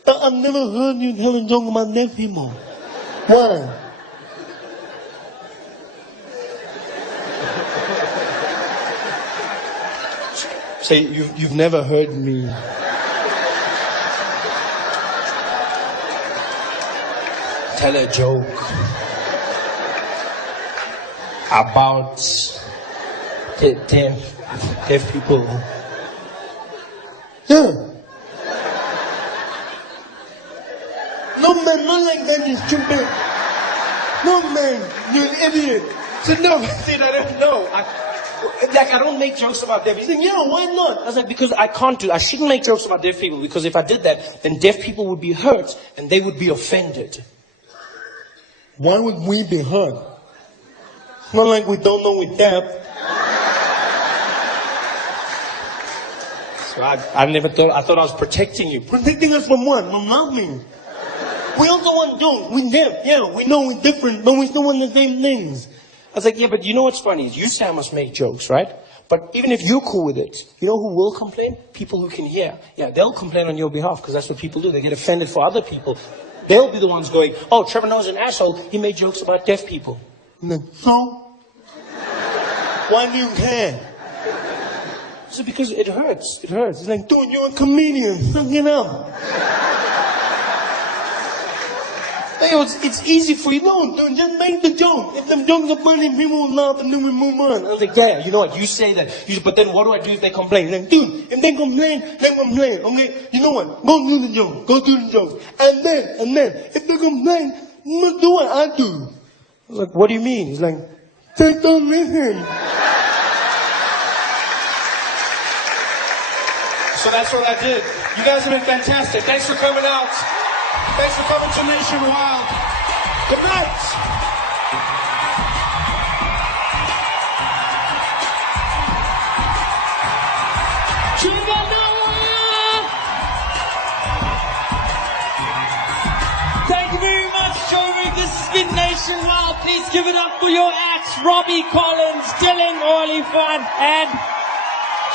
But I've never heard you tell a joke about deaf people. Why? Say, you've never heard me tell a joke about deaf people. Yeah. No, man, not like that, you stupid. No, man, you're an idiot. So, no, see, I don't know. I don't make jokes about deaf people. He said, yeah, why not? I was like, because I can't do I shouldn't make jokes about deaf people, because if I did that, then deaf people would be hurt, and they would be offended. Why would we be hurt? Not like we don't know we're deaf. So I never thought, I thought I was protecting you. Protecting us from what? From nothing. We also want jokes. We're deaf. Yeah, we know we're different, but we still want the same things. I was like, yeah, but you know what's funny? You say I must make jokes, right? But even if you're cool with it, you know who will complain? People who can hear. Yeah, they'll complain on your behalf, because that's what people do. They get offended for other people. They'll be the ones going, oh, Trevor Noah's an asshole. He made jokes about deaf people. And then, so? Why do you care? So because it hurts. It hurts. It's like, dude, you're a comedian. Suck it up. It's easy for you. No, dude, just make the joke. If the jokes are funny, people will laugh and then we move on. I was like, yeah, you know what? You say that. But then what do I do if they complain? Like, dude, if they complain, they complain. Okay, you know what? Go do the joke. Go do the joke. And then, if they complain, you must do what I do. I was like, what do you mean? He's like, just don't listen. So that's what I did. You guys have been fantastic. Thanks for coming out. Thanks for coming to Nationwild. Good night. Trevor Noah! Thank you very much, Joey. This has been Nationwild. Please give it up for your acts, Robby Collins, Dillan Oliphant, and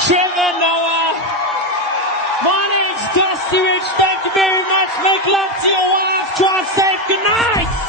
Trevor Noah. My name's Dusty Rich. Thank you very much. Make love to your wife. Drive safe. Good night.